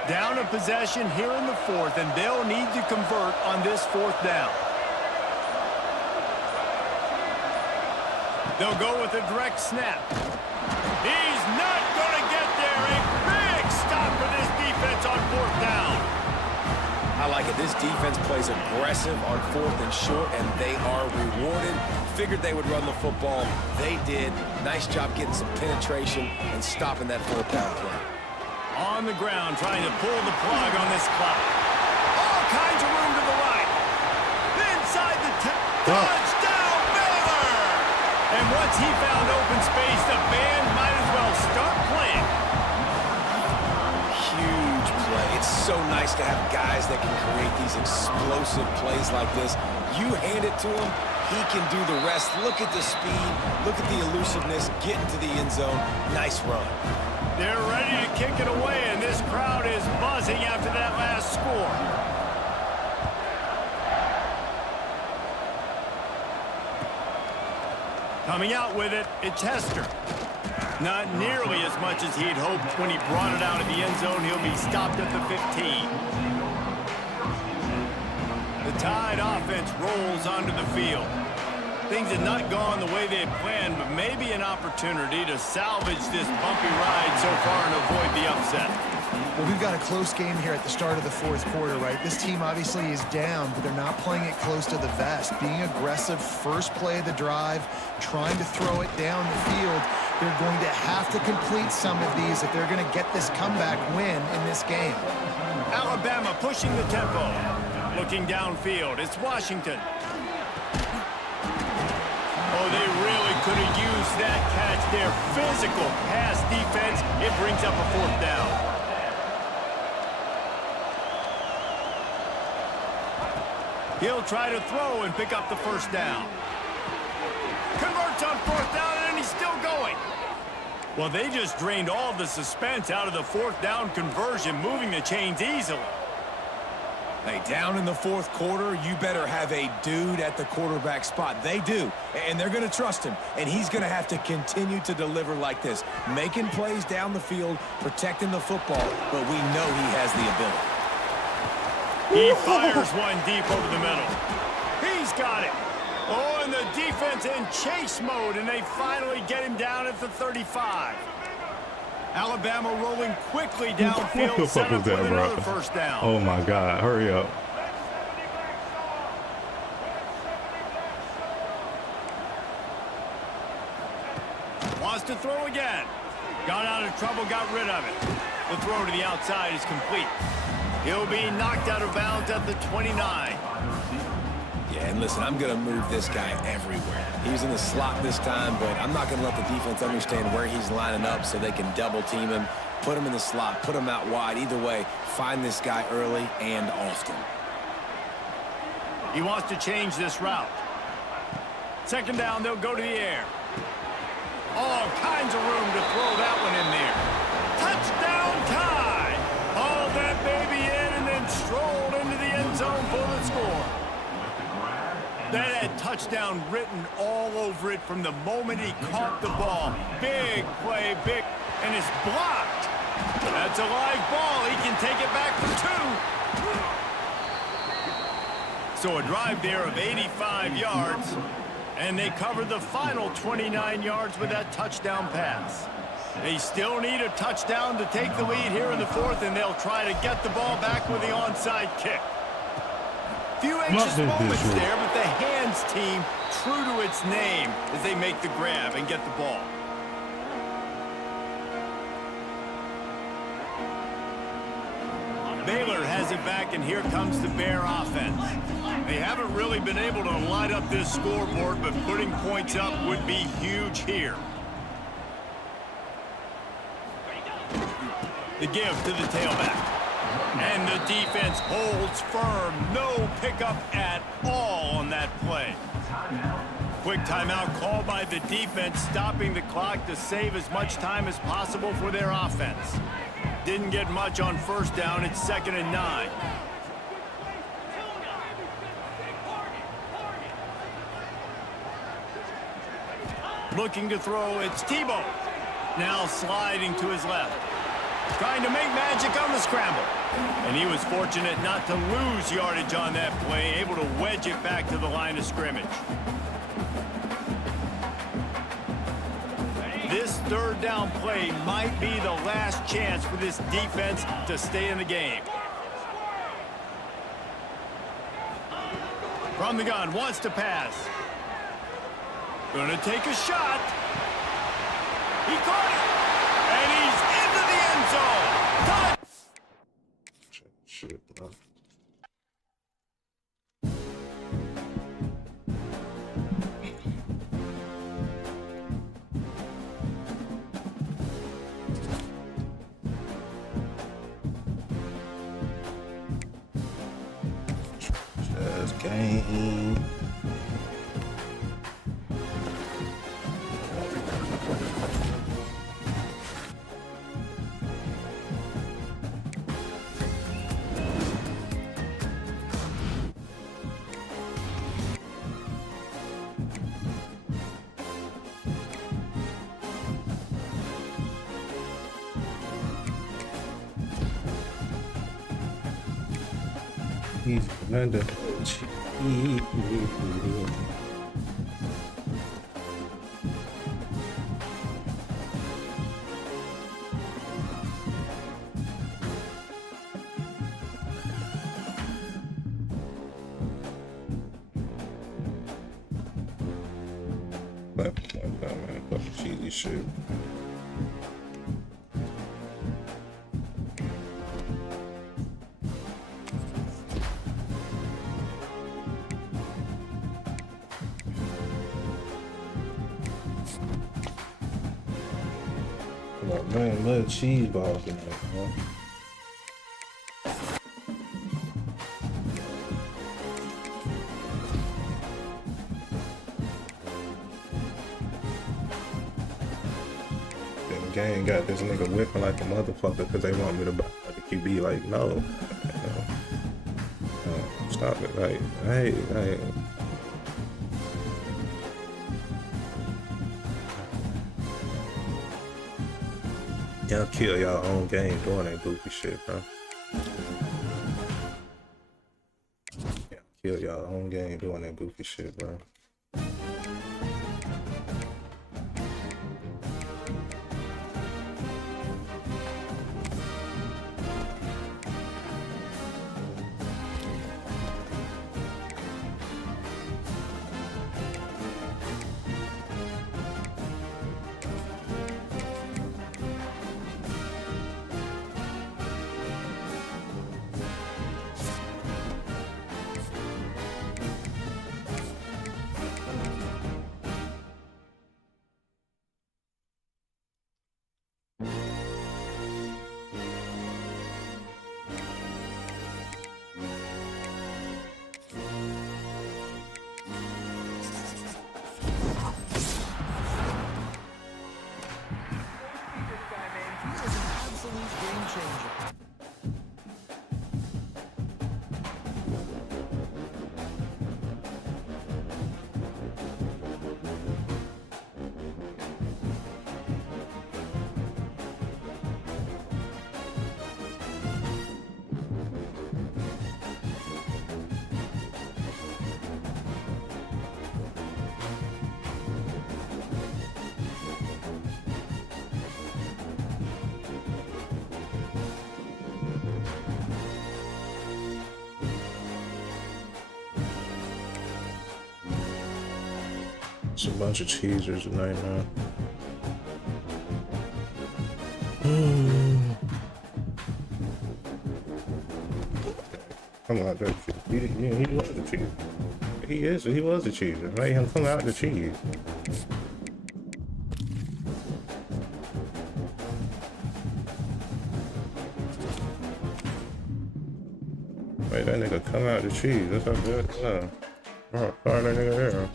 Down a possession here in the 4th, and they'll need to convert on this 4th down. They'll go with a direct snap. He's not going to get there. A big stop for this defense on 4th down. I like it. This defense plays aggressive on 4th and short, and they are rewarded. Figured they would run the football. They did. Nice job getting some penetration and stopping that 4th down play. On the ground, trying to pull the plug on this clock. All kinds of room to the right. Inside the touchdown, Baylor! And once he found open space, the band might as well start playing. Huge play. It's so nice to have guys that can create these explosive plays like this. You hand it to him, he can do the rest. Look at the speed. Look at the elusiveness. Get into the end zone. Nice run. They're ready to kick it away, and this crowd is buzzing after that last score. Coming out with it, it's Hester. Not nearly as much as he'd hoped when he brought it out of the end zone. He'll be stopped at the 15. The Tide offense rolls onto the field. Things had not gone the way they had planned, but maybe an opportunity to salvage this bumpy ride so far and avoid the upset. Well, we've got a close game here at the start of the 4th quarter, right? This team obviously is down, but they're not playing it close to the vest. Being aggressive, first play of the drive, trying to throw it down the field. They're going to have to complete some of these if they're going to get this comeback win in this game. Alabama pushing the tempo. Looking downfield, it's Washington. Oh, they really could have used that catch there. Physical pass defense. It brings up a 4th down. He'll try to throw and pick up the 1st down. Converts on 4th down, and he's still going. Well, they just drained all the suspense out of the 4th down conversion, moving the chains easily. Hey, down in the 4th quarter, you better have a dude at the quarterback spot. They do, and they're going to trust him, and he's going to have to continue to deliver like this, making plays down the field, protecting the football, but we know he has the ability. He fires one deep over the middle. He's got it. Oh, and the defense in chase mode, and they finally get him down at the 35. Alabama rolling quickly downfield. What the fuck was that, bro? 1st down. Oh my God, hurry up. Wants to throw again. Got out of trouble, got rid of it. The throw to the outside is complete. He'll be knocked out of bounds at the 29. Yeah, and listen, I'm going to move this guy everywhere. He's in the slot this time, but I'm not going to let the defense understand where he's lining up so they can double team him, put him in the slot, put him out wide. Either way, find this guy early and often. He wants to change this route. 2nd down, they'll go to the air. All kinds of room to throw that one in there. Touchdown Tide! Hauled that baby in and then strolled into the end zone for the score. That had touchdown written all over it from the moment he caught the ball. Big play, big, and it's blocked. That's a live ball. He can take it back for 2. So a drive there of 85 yards, and they covered the final 29 yards with that touchdown pass. They still need a touchdown to take the lead here in the 4th, and they'll try to get the ball back with the onside kick. Few anxious moments there, but the hands team true to its name as they make the grab and get the ball. Baylor has it back, and here comes the Bear offense. They haven't really been able to light up this scoreboard, but putting points up would be huge here. The give to the tailback. And the defense holds firm. No pickup at all on that play. Quick timeout called by the defense, stopping the clock to save as much time as possible for their offense. didn't get much on first down. It's 2nd and 9. Looking to throw, it's Tebow. Now sliding to his left. Trying to make magic on the scramble. And he was fortunate not to lose yardage on that play, able to wedge it back to the line of scrimmage. This third down play might be the last chance for this defense to stay in the game. From the gun, wants to pass. Gonna take a shot. He caught it. And he's into the end zone. Shit, bro. Just game. He's under cheese. Man, fucking cheesy shit. Man, little cheese balls in there, man. Then the gang got this nigga whipping like a motherfucker because they want me to buy the QB. Like, no. Stop it. Like, hey. Y'all kill y'all own game doing that goofy shit, bro. Y'all kill y'all own game doing that goofy shit, bro. It's a bunch of cheesers tonight, man. Come on, that he was a cheeser. He was a cheeser. Right? Him come out the cheese. Wait, that nigga come out the cheese. That's how good. Oh, fire that nigga here.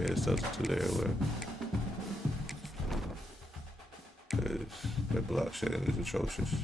ahead and substitute there with. Because their block shedding is atrocious.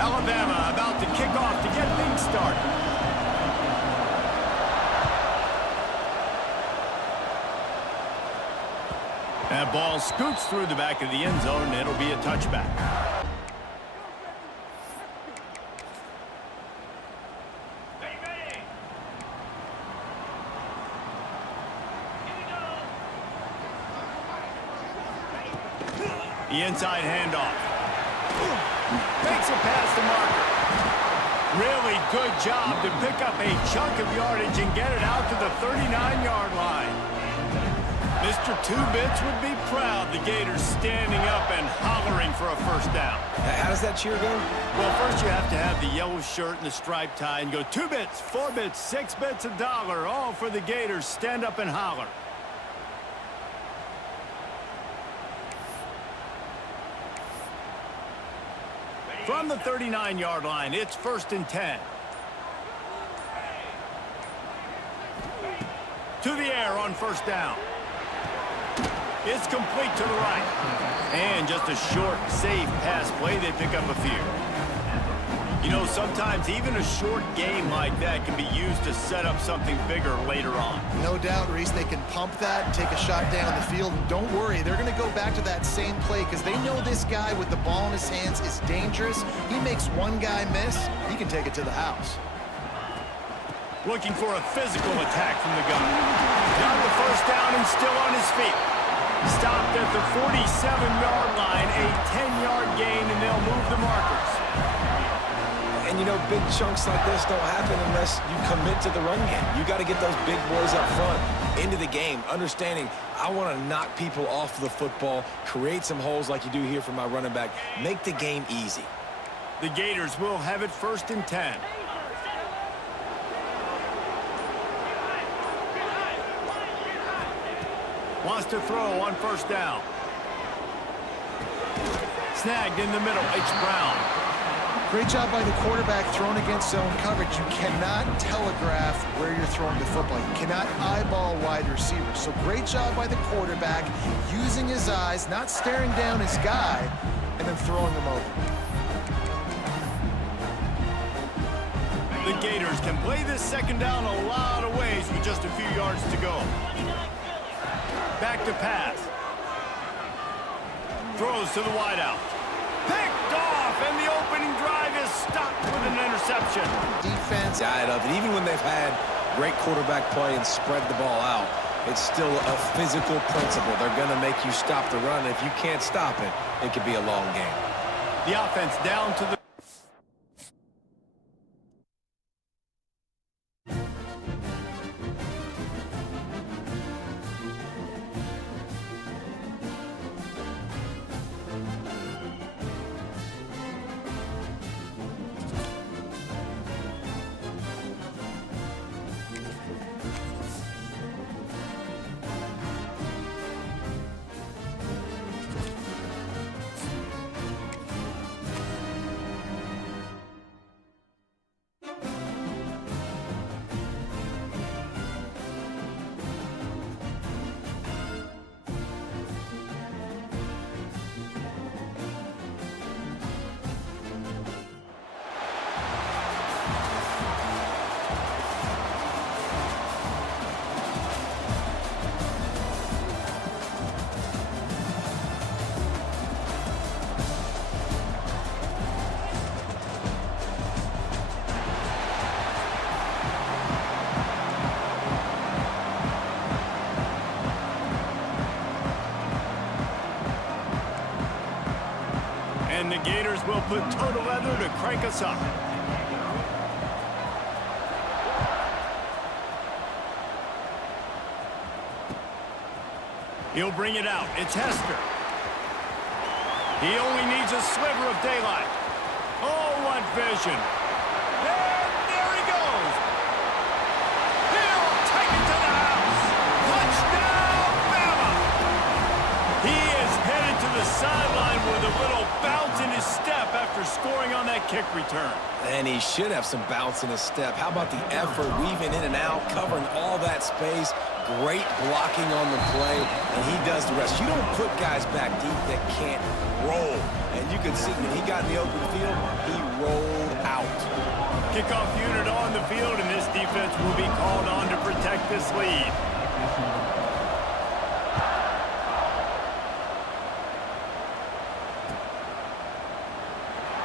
Alabama about to kick off to get things started. That ball scoots through the back of the end zone, and it'll be a touchback. The inside handoff. Makes it past the marker. Really good job to pick up a chunk of yardage and get it out to the 39-yard line. Mr. Two-Bits would be proud the Gators standing up and hollering for a first down. How does that cheer go? Well, first you have to have the yellow shirt and the striped tie and go 2 bits, 4 bits, 6 bits, $1, all for the Gators. Stand up and holler. From the 39-yard line, it's 1st and 10. To the air on first down. It's complete to the right. And just a short, safe pass play, they pick up a few. You know, sometimes even a short game like that can be used to set up something bigger later on. No doubt, Reese, they can pump that and take a shot down the field. And don't worry, they're going to go back to that same play because they know this guy with the ball in his hands is dangerous. He makes one guy miss, he can take it to the house. Looking for a physical attack from the gun. Got the first down and still on his feet. Stopped at the 47-yard line, a 10-yard gain, and they'll move the markers. And, you know, big chunks like this don't happen unless you commit to the run game. You got to get those big boys up front into the game, understanding I want to knock people off the football, create some holes like you do here for my running back, make the game easy. The Gators will have it 1st and 10. Wants to throw on first down. Snagged in the middle. It's Brown. Great job by the quarterback throwing against zone coverage. You cannot telegraph where you're throwing the football. You cannot eyeball wide receivers. So great job by the quarterback using his eyes, not staring down his guy, and then throwing him over. The Gators can play this second down a lot of ways with just a few yards to go. Back to pass. Throws to the wideout. Picked off, and the opening drive is stopped with an interception. Defense. Diet of it. Even when they've had great quarterback play and spread the ball out, it's still a physical principle. They're going to make you stop the run. If you can't stop it, it could be a long game. The offense down to the Gators will put total leather to crank us up. He'll bring it out. It's Hester. He only needs a sliver of daylight. Oh, what vision. And there he goes. He'll take it to the house. Touchdown, Bama. He is headed to the sideline with a little bounce in his step after scoring on that kick return. And he should have some bounce in his step. How about the effort, weaving in and out, covering all that space. Great blocking on the play, and he does the rest. You don't put guys back deep that can't roll. And you can see when he got in the open field, he rolled out. Kickoff unit on the field, and this defense will be called on to protect this lead.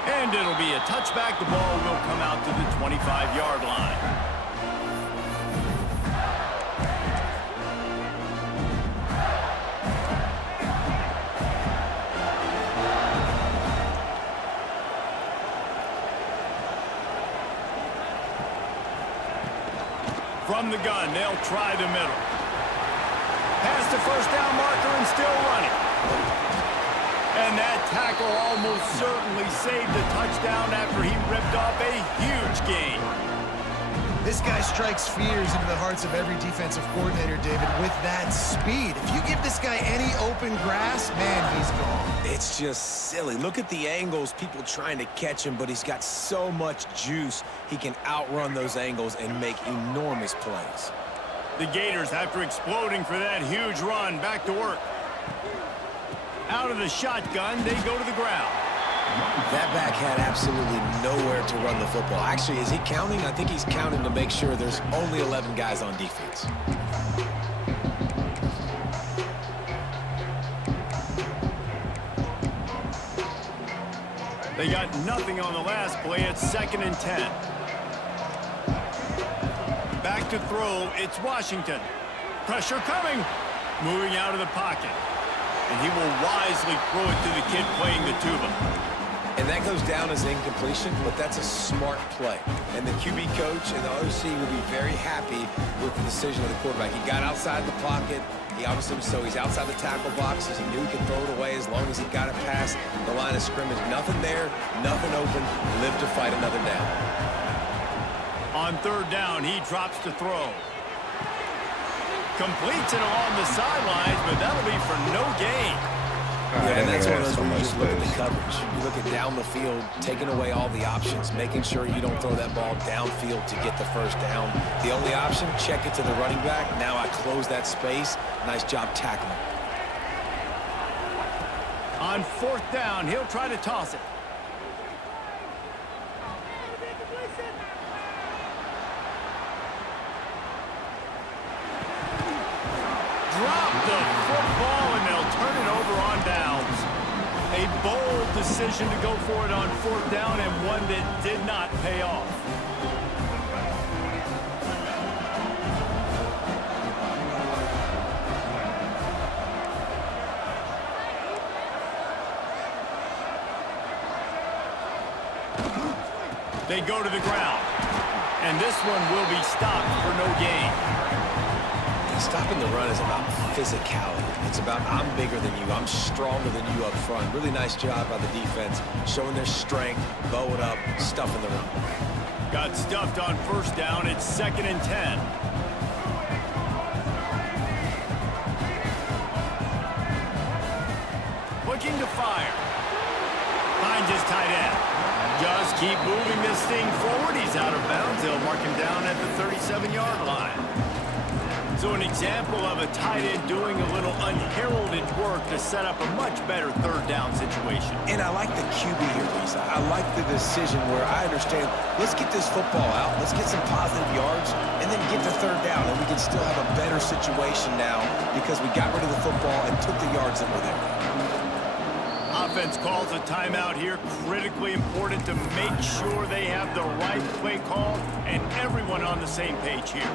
And it'll be a touchback. The ball will come out to the 25-yard line. From the gun, they'll try the middle. Past the first down marker and still running. And that tackle almost certainly saved the touchdown after he ripped off a huge gain. This guy strikes fears into the hearts of every defensive coordinator, David, with that speed. If you give this guy any open grass, man, he's gone. It's just silly. Look at the angles, people trying to catch him, but he's got so much juice. He can outrun those angles and make enormous plays. The Gators, after exploding for that huge run, back to work. Out of the shotgun, they go to the ground. That back had absolutely nowhere to run the football. Actually, is he counting? I think he's counting to make sure there's only 11 guys on defense. They got nothing on the last play. It's 2nd and 10. Back to throw. It's Washington. Pressure coming. Moving out of the pocket. And he will wisely throw it to the kid playing the tuba. And that goes down as incompletion, but that's a smart play. And the QB coach and the OC will be very happy with the decision of the quarterback. He got outside the pocket. He obviously, so he's outside the tackle boxes. He knew he could throw it away as long as he got it past the line of scrimmage. Nothing there, nothing open. Live to fight another down. On 3rd down, he drops to throw. Completes it along the sidelines, but that'll be for no gain. Yeah, and that's one of those where you just look at the coverage. You look at down the field, taking away all the options, making sure you don't throw that ball downfield to get the first down. The only option, check it to the running back. Now I close that space. Nice job tackling. On 4th down, he'll try to toss it. Drop the football, and they'll turn it over on downs. A bold decision to go for it on 4th down, and one that did not pay off. They go to the ground, and this one will be stopped for no gain. Stopping the run is about physicality. It's about I'm bigger than you. I'm stronger than you up front. Really nice job by the defense, showing their strength, bow it up, stuffing the run. Got stuffed on 1st down. It's 2nd and 10. Looking to fire. Finds his tight end. Just keep moving this thing forward. He's out of bounds. They'll mark him down at the 37-yard line. So an example of a tight end doing a little unheralded work to set up a much better 3rd down situation. And I like the QB here, Lisa. I like the decision where I understand, let's get this football out, let's get some positive yards, and then get to 3rd down, and we can still have a better situation now because we got rid of the football and took the yards that were there. Offense calls a timeout here. Critically important to make sure they have the right play call and everyone on the same page here.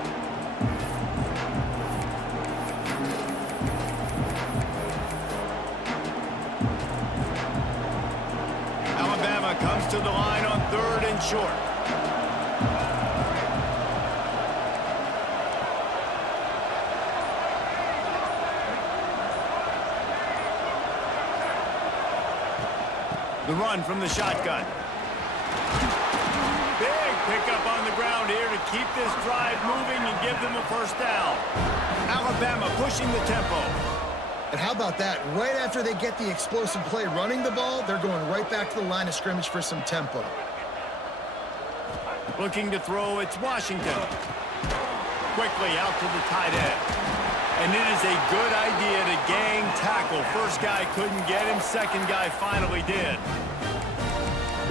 to the line on 3rd and short. The run from the shotgun. Big pickup on the ground here to keep this drive moving and give them a first down. Alabama pushing the tempo. And how about that? Right after they get the explosive play running the ball, they're going right back to the line of scrimmage for some tempo. Looking to throw, it's Washington. Quickly out to the tight end. And it is a good idea to gang tackle. First guy couldn't get him, second guy finally did.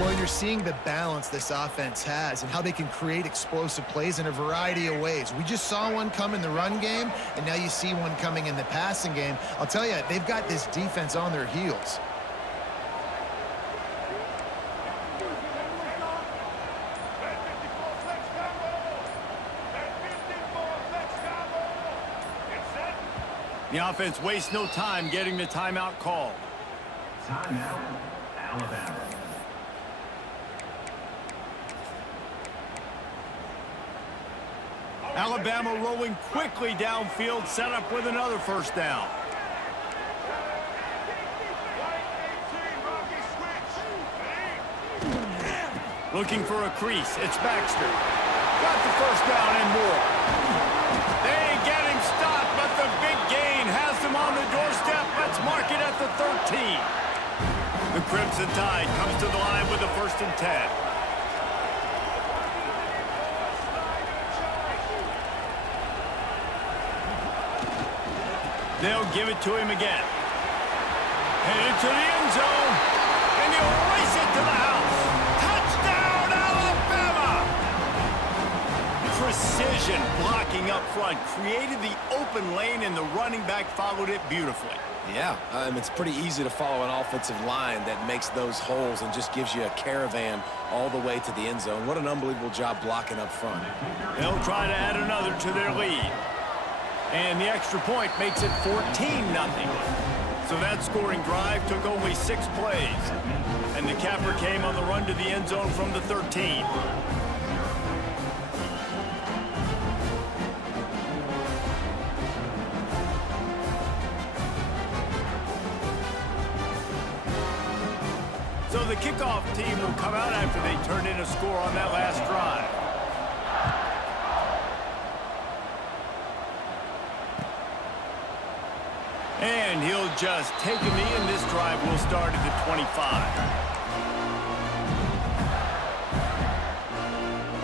Well, you're seeing the balance this offense has and how they can create explosive plays in a variety of ways. We just saw one come in the run game, and now you see one coming in the passing game. I'll tell you, they've got this defense on their heels. The offense wastes no time getting the timeout called. Timeout, Alabama. Alabama rolling quickly downfield, set up with another first down. Looking for a crease, it's Baxter. Got the first down and more. They get him stopped, but the big gain has them on the doorstep. Let's mark it at the 13. The Crimson Tide comes to the line with a 1st and 10. They'll give it to him again. Headed to the end zone, and he'll race it to the house. Touchdown, Alabama! Precision blocking up front created the open lane, and the running back followed it beautifully. Yeah, it's pretty easy to follow an offensive line that makes those holes and just gives you a caravan all the way to the end zone. What an unbelievable job blocking up front. They'll try to add another to their lead. And the extra point makes it 14-0. So that scoring drive took only 6 plays. And the capper came on the run to the end zone from the 13. So the kickoff team will come out after they turned in a score on that last drive. And he'll just take a knee, and this drive will start at the 25.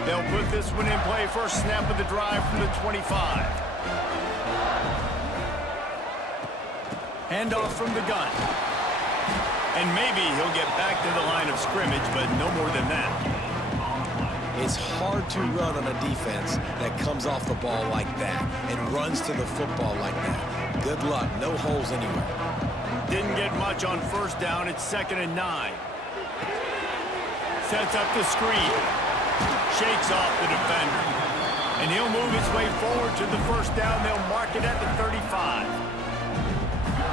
They'll put this one in play. First snap of the drive from the 25. Handoff from the gun. And maybe he'll get back to the line of scrimmage, but no more than that. It's hard to run on a defense that comes off the ball like that and runs to the football like that. Good luck. No holes anywhere. Didn't get much on first down. It's 2nd and 9. Sets up the screen. Shakes off the defender. And he'll move his way forward to the first down. They'll mark it at the 35.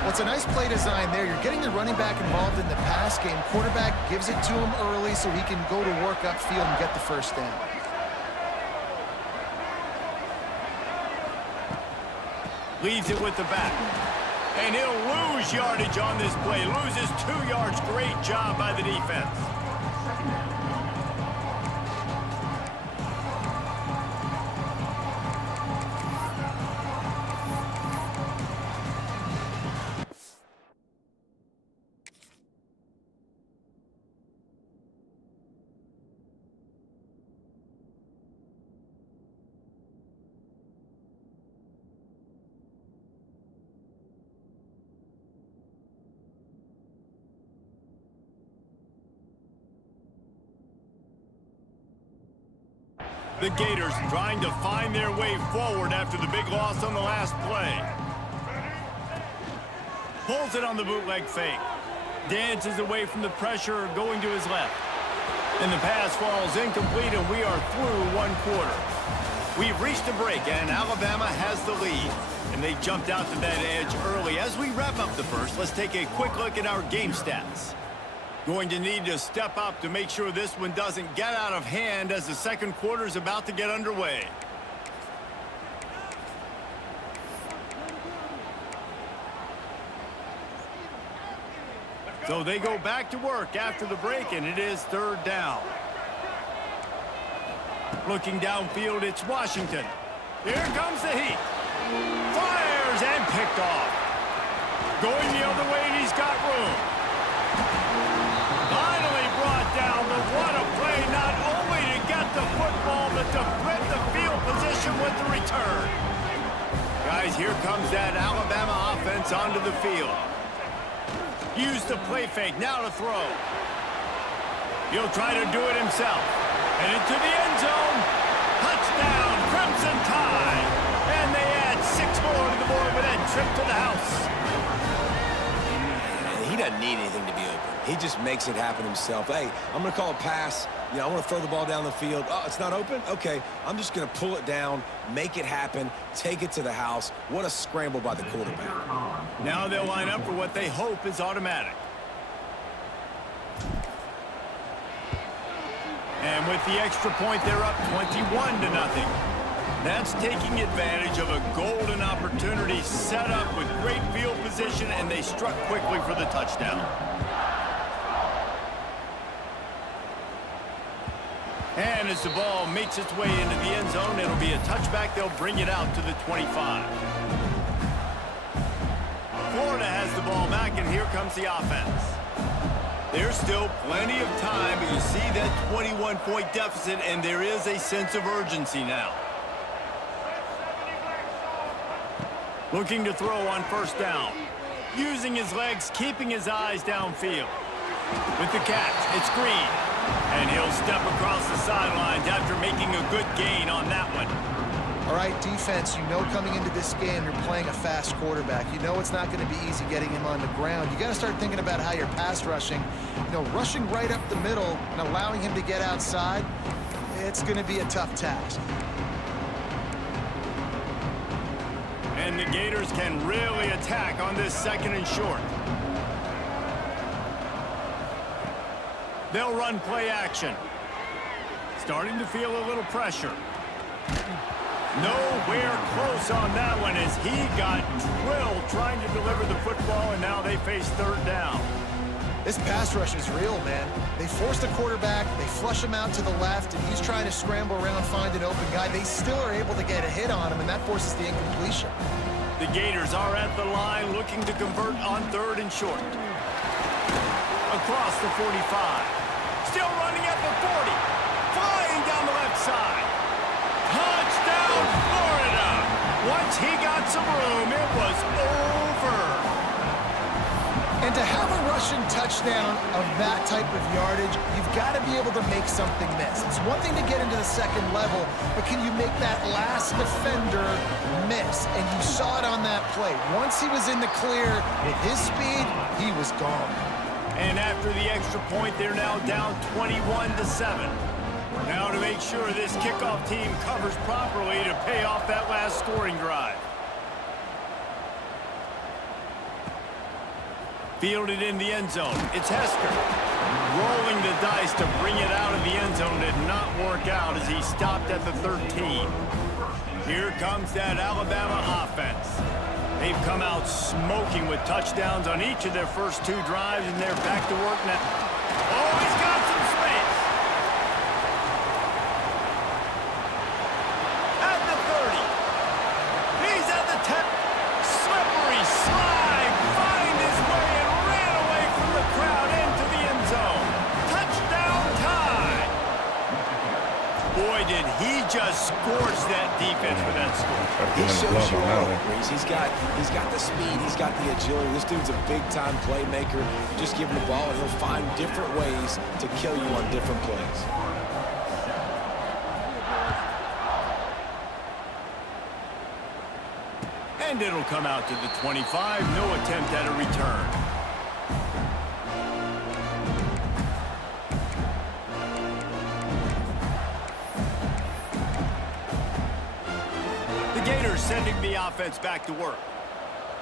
Well, it's a nice play design there. You're getting the running back involved in the pass game. Quarterback gives it to him early so he can go to work upfield and get the first down. Leaves it with the back. And he'll lose yardage on this play. Loses 2 yards. Great job by the defense. The Gators trying to find their way forward after the big loss on the last play. Pulls it on the bootleg fake. Dances away from the pressure, going to his left. And the pass falls incomplete, and we are through 1 quarter. We've reached a break, and Alabama has the lead. And they jumped out to that edge early. As we wrap up the first, let's take a quick look at our game stats. Going to need to step up to make sure this one doesn't get out of hand as the second quarter is about to get underway. So they go back to work after the break, and it is third down. Looking downfield, it's Washington. Here comes the heat. Fires and picked off. Going the other way, and he's got room. Finally brought down, but what a play, not only to get the football, but to flip the field position with the return. Guys, here comes that Alabama offense onto the field. Use the play fake, now to throw. He'll try to do it himself. And into the end zone. Touchdown, Crimson Tide. And they add 6 more to the board with that trip to the house. He doesn't need anything to be open. He just makes it happen himself. Hey, I'm going to call a pass. You know, I want to throw the ball down the field. Oh, it's not open? Okay, I'm just going to pull it down, make it happen, take it to the house. What a scramble by the quarterback. Now they'll line up for what they hope is automatic. And with the extra point, they're up 21-0. That's taking advantage of a golden opportunity set up with great field position, and they struck quickly for the touchdown. And as the ball makes its way into the end zone, it'll be a touchback. They'll bring it out to the 25. Florida has the ball back, and here comes the offense. There's still plenty of time, but you see that 21-point deficit, and there is a sense of urgency now. Looking to throw on first down. Using his legs, keeping his eyes downfield. With the catch, it's Green. And he'll step across the sidelines after making a good gain on that one. All right, defense, you know coming into this game you're playing a fast quarterback. You know it's not going to be easy getting him on the ground. You got to start thinking about how you're pass rushing. You know, rushing right up the middle and allowing him to get outside, it's going to be a tough task. And the Gators can really attack on this second and short. They'll run play action. Starting to feel a little pressure. Nowhere close on that one as he got drilled trying to deliver the football, and now they face third down. This pass rush is real, man. They force the quarterback, they flush him out to the left, and he's trying to scramble around, find an open guy. They still are able to get a hit on him, and that forces the incompletion. The Gators are at the line looking to convert on third and short. Across the 45. Still running at the 40. Flying down the left side. Touchdown, Florida. Once he got some room, it was over. And to have a rushing touchdown of that type of yardage, you've got to be able to make something miss. It's one thing to get into the second level, but can you make that last defender miss? And you saw it on that play. Once he was in the clear, with his speed, he was gone. And after the extra point, they're now down 21-7. Now to make sure this kickoff team covers properly to pay off that last scoring drive. Fielded in the end zone. It's Hester. Rolling the dice to bring it out of the end zone did not work out as he stopped at the 13. Here comes that Alabama offense. They've come out smoking with touchdowns on each of their first 2 drives, and they're back to work now. Oh, he's got some space. At the 30. He's at the 10. Slippery slide. Find his way and ran away from the crowd into the end zone. Touchdown time. Boy, did he just scorch that defense with that score. He shows you all, Reese. He's got the speed, he's got the agility. This dude's a big-time playmaker. You just give him the ball, and he'll find different ways to kill you on different plays. And it'll come out to the 25. No attempt at a return. Gators sending the offense back to work.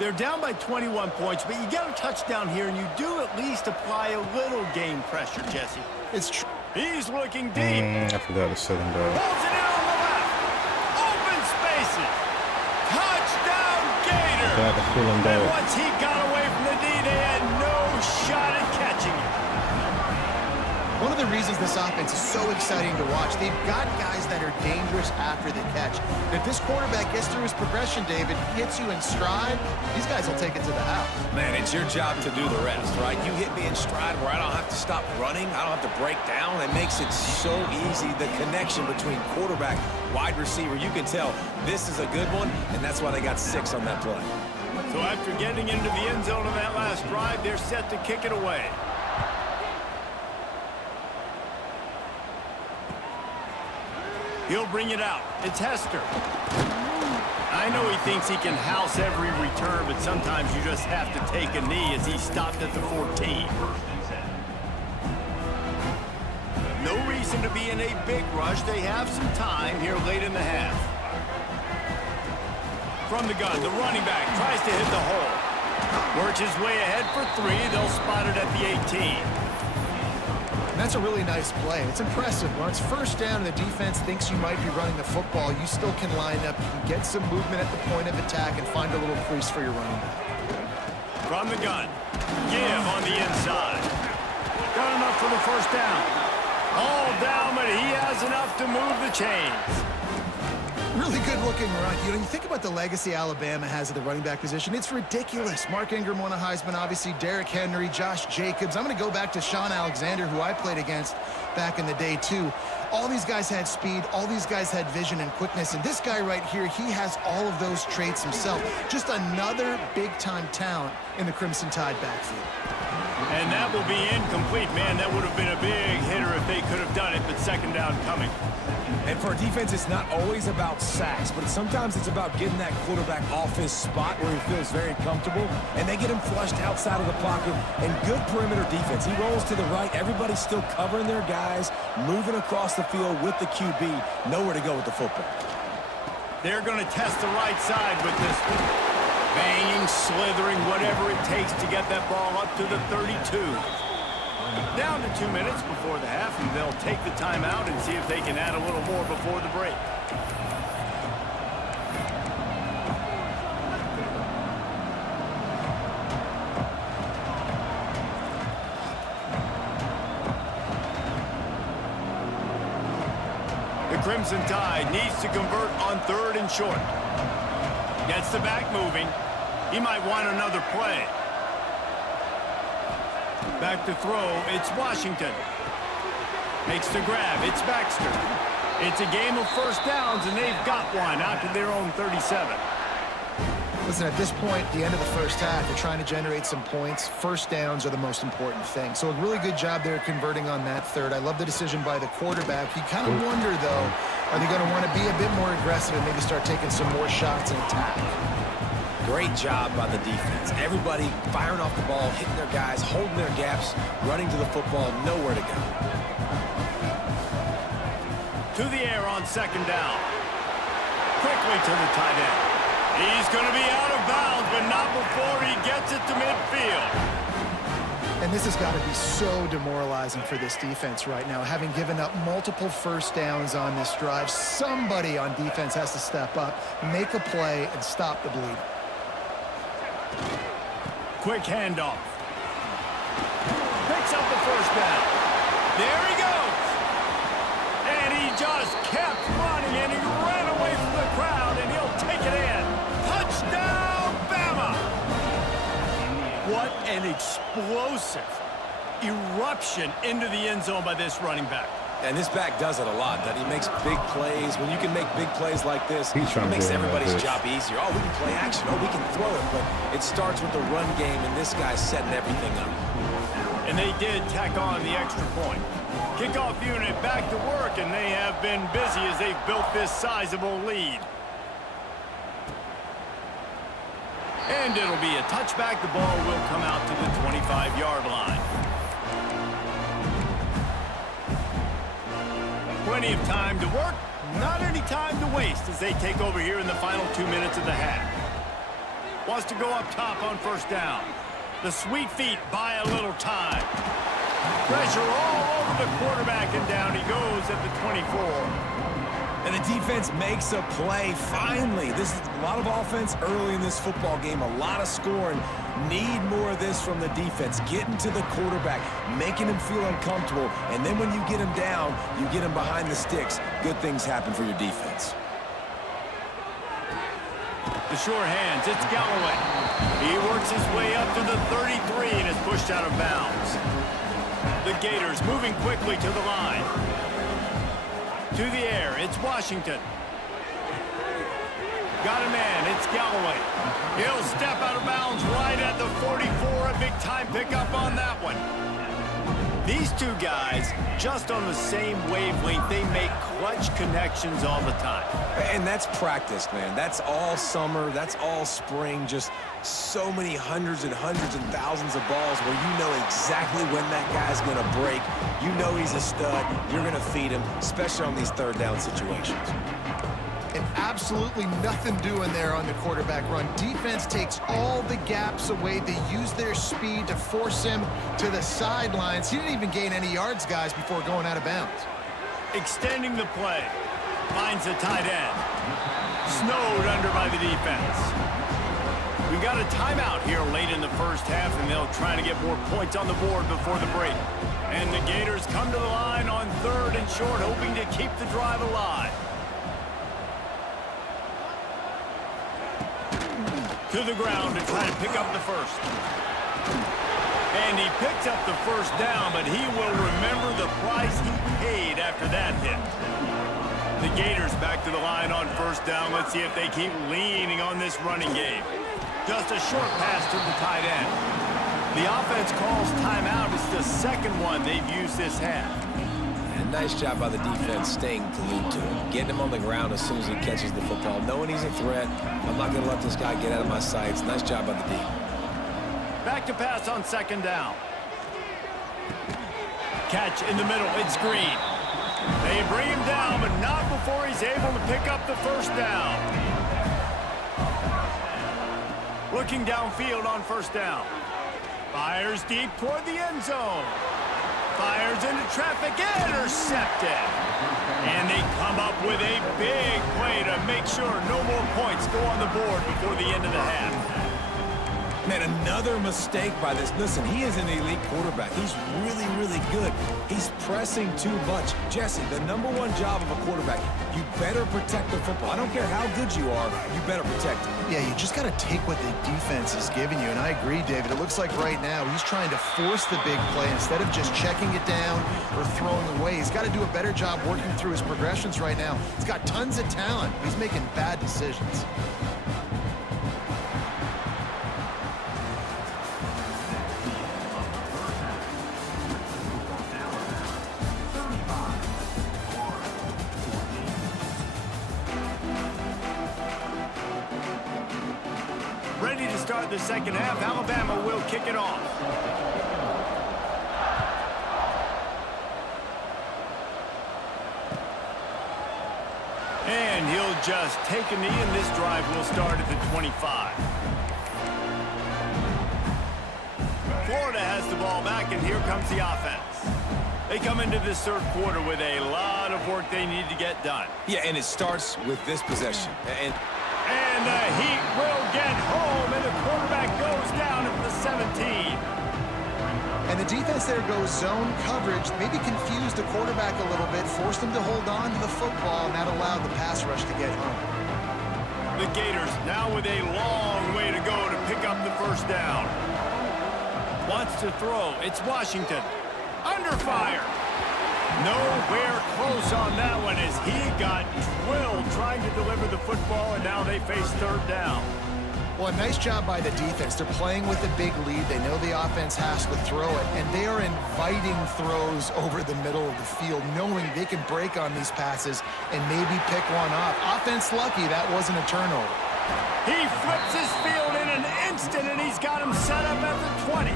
They're down by 21 points, but you get a touchdown here, and you do at least apply a little game pressure, Jesse. It's true. He's looking deep. I forgot to set him down. Pulls it in on the left. Open spaces. Touchdown, Gator. Got to pull him And down. once he got away from the D, they had no shot at catching him. One of the reasons this offense is so exciting to watch, they've got guys that are dangerous after the catch. And if this quarterback gets through his progression, David, hits you in stride, these guys will take it to the house. Man, it's your job to do the rest, right? You hit me in stride where I don't have to stop running. I don't have to break down. It makes it so easy. The connection between quarterback, wide receiver, you can tell this is a good one, and that's why they got 6 on that play. So after getting into the end zone on that last drive, they're set to kick it away. He'll bring it out. It's Hester. I know he thinks he can house every return, but sometimes you just have to take a knee as he stopped at the 14. No reason to be in a big rush. They have some time here late in the half. From the gun, the running back tries to hit the hole. Works his way ahead for 3. They'll spot it at the 18. And that's a really nice play. It's impressive. When it's first down and the defense thinks you might be running the football, you still can line up, you can get some movement at the point of attack and find a little crease for your running back. From the gun, give on the inside. Got enough for the first down. All down, but he has enough to move the chains. Really good-looking run. You know, you think about the legacy Alabama has at the running back position. It's ridiculous. Mark Ingram won a Heisman, obviously. Derrick Henry, Josh Jacobs. I'm going to go back to Sean Alexander, who I played against back in the day, too. All these guys had speed. All these guys had vision and quickness. And this guy right here, he has all of those traits himself. Just another big-time talent in the Crimson Tide backfield. And that will be incomplete. Man, that would have been a big hitter if they could have done it, but second down coming. And for a defense, it's not always about sacks, but sometimes it's about getting that quarterback off his spot where he feels very comfortable, and they get him flushed outside of the pocket, and good perimeter defense. He rolls to the right. Everybody's still covering their guys, moving across the field with the QB, nowhere to go with the football. They're going to test the right side with this one. Banging, slithering, whatever it takes to get that ball up to the 32. Down to 2 minutes before the half, and they'll take the timeout and see if they can add a little more before the break. The Crimson Tide needs to convert on 3rd and short. Gets the back moving. He might want another play. Back to throw, it's Washington. Makes the grab, it's Baxter. It's a game of first downs, and they've got one out to their own 37. Listen, at this point, the end of the first half, they're trying to generate some points. First downs are the most important thing. So a really good job there converting on that 3rd. I love the decision by the quarterback. You kind of wonder, though, are they going to want to be a bit more aggressive and maybe start taking some more shots and attack? Great job by the defense. Everybody firing off the ball, hitting their guys, holding their gaps, running to the football, nowhere to go. To the air on 2nd down. Quickly to the tight end. He's going to be out of bounds, but not before he gets it to midfield. And this has got to be so demoralizing for this defense right now. Having given up multiple first downs on this drive, somebody on defense has to step up, make a play, and stop the bleed. Quick handoff. Picks up the first down. There he goes. And he just kept running, and he ran away from the crowd, and he'll take it in. Touchdown, Bama! What an explosive eruption into the end zone by this running back. And this back does it a lot, that he makes big plays. When you can make big plays like this, He's it trying to makes do it like everybody's this. job easier. Oh, we can play action. Oh, we can throw it. But it starts with the run game, and this guy's setting everything up. And they did tack on the extra point. Kickoff unit back to work, and they have been busy as they've built this sizable lead. And it'll be a touchback. The ball will come out to the 25-yard line. Plenty of time to work, not any time to waste as they take over here in the final 2 minutes of the half. Wants to go up top on first down. The sweet feet buy a little time. Pressure all over the quarterback, and down he goes at the 24. And the defense makes a play, finally. This is a lot of offense early in this football game, a lot of scoring. Need more of this from the defense. Getting to the quarterback, making him feel uncomfortable, and then when you get him down, you get him behind the sticks. Good things happen for your defense. The short hands, it's Galloway. He works his way up to the 33 and is pushed out of bounds. The Gators moving quickly to the line. To the air, it's Washington. Got a man, it's Galloway. He'll step out of bounds right at the 44. A big-time pickup on that one. These two guys, just on the same wavelength, they make clutch connections all the time. And that's practice, man. That's all summer. That's all spring. Just so many hundreds and thousands of balls where you know exactly when that guy's going to break. You know he's a stud. You're going to feed him, especially on these third down situations. And absolutely nothing doing there on the quarterback run. Defense takes all the gaps away. They use their speed to force him to the sidelines. He didn't even gain any yards, guys, before going out of bounds. Extending the play. Finds the tight end. Snowed under by the defense. We got a timeout here late in the first half, and they'll try to get more points on the board before the break. And the Gators come to the line on 3rd and short, hoping to keep the drive alive. To the ground to try to pick up the first. And he picks up the first down, but he will remember the price he paid after that hit. The Gators back to the line on first down. Let's see if they keep leaning on this running game. Just a short pass to the tight end. The offense calls timeout. It's the second one they've used this half. And nice job by the defense staying glued to him. Getting him on the ground as soon as he catches the football. Knowing he's a threat. I'm not going to let this guy get out of my sights. Nice job by the D. Back to pass on second down. Catch in the middle. It's Green. They bring him down, but not before he's able to pick up the first down. Looking downfield on first down. Fires deep toward the end zone. Fires into traffic, intercepted. And they come up with a big play to make sure no more points go on the board before the end of the half. Man, another mistake by this. Listen, he is an elite quarterback. He's really, really good. He's pressing too much. Jesse, the #1 job of a quarterback, you better protect the football. I don't care how good you are, you better protect it. Yeah, you just got to take what the defense is giving you, and I agree, David. It looks like right now he's trying to force the big play instead of just checking it down or throwing away. He's got to do a better job working through his progressions right now. He's got tons of talent. He's making bad decisions. Ready to start the second half. Alabama will kick it off. And he'll just take a knee, and this drive will start at the 25. Florida has the ball back, and here comes the offense. They come into this third quarter with a lot of work they need to get done. Yeah, and it starts with this possession. And the Heat will get home, and the quarterback goes down at the 17. And the defense there goes zone coverage, maybe confused the quarterback a little bit, forced him to hold on to the football, and that allowed the pass rush to get home. The Gators now with a long way to go to pick up the first down. Wants to throw. It's Washington. Under fire. Nowhere close on that one as he got drilled trying to deliver the football, and now they face third down. Well, a nice job by the defense. They're playing with a big lead. They know the offense has to throw it, and they are inviting throws over the middle of the field, knowing they can break on these passes and maybe pick one off. Offense lucky that wasn't a turnover. He flips his field in an instant, and he's got him set up at the 20.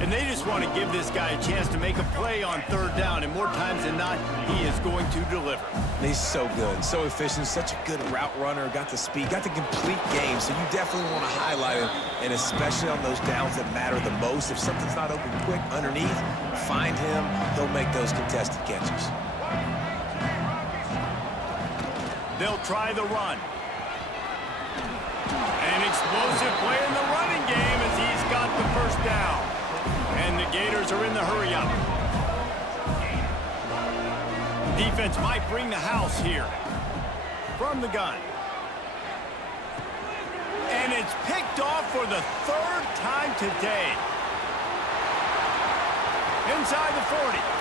And they just want to give this guy a chance to make a play on third down, and more times than not, he is going to deliver. He's so good, so efficient, such a good route runner, got the speed, got the complete game, so you definitely want to highlight him, and especially on those downs that matter the most. If something's not open quick underneath, find him, he'll make those contested catches. They'll try the run. An explosive play in the running game as he's got the first down. And the Gators are in the hurry-up. Defense might bring the house here. From the gun. And it's picked off for the third time today. Inside the 40.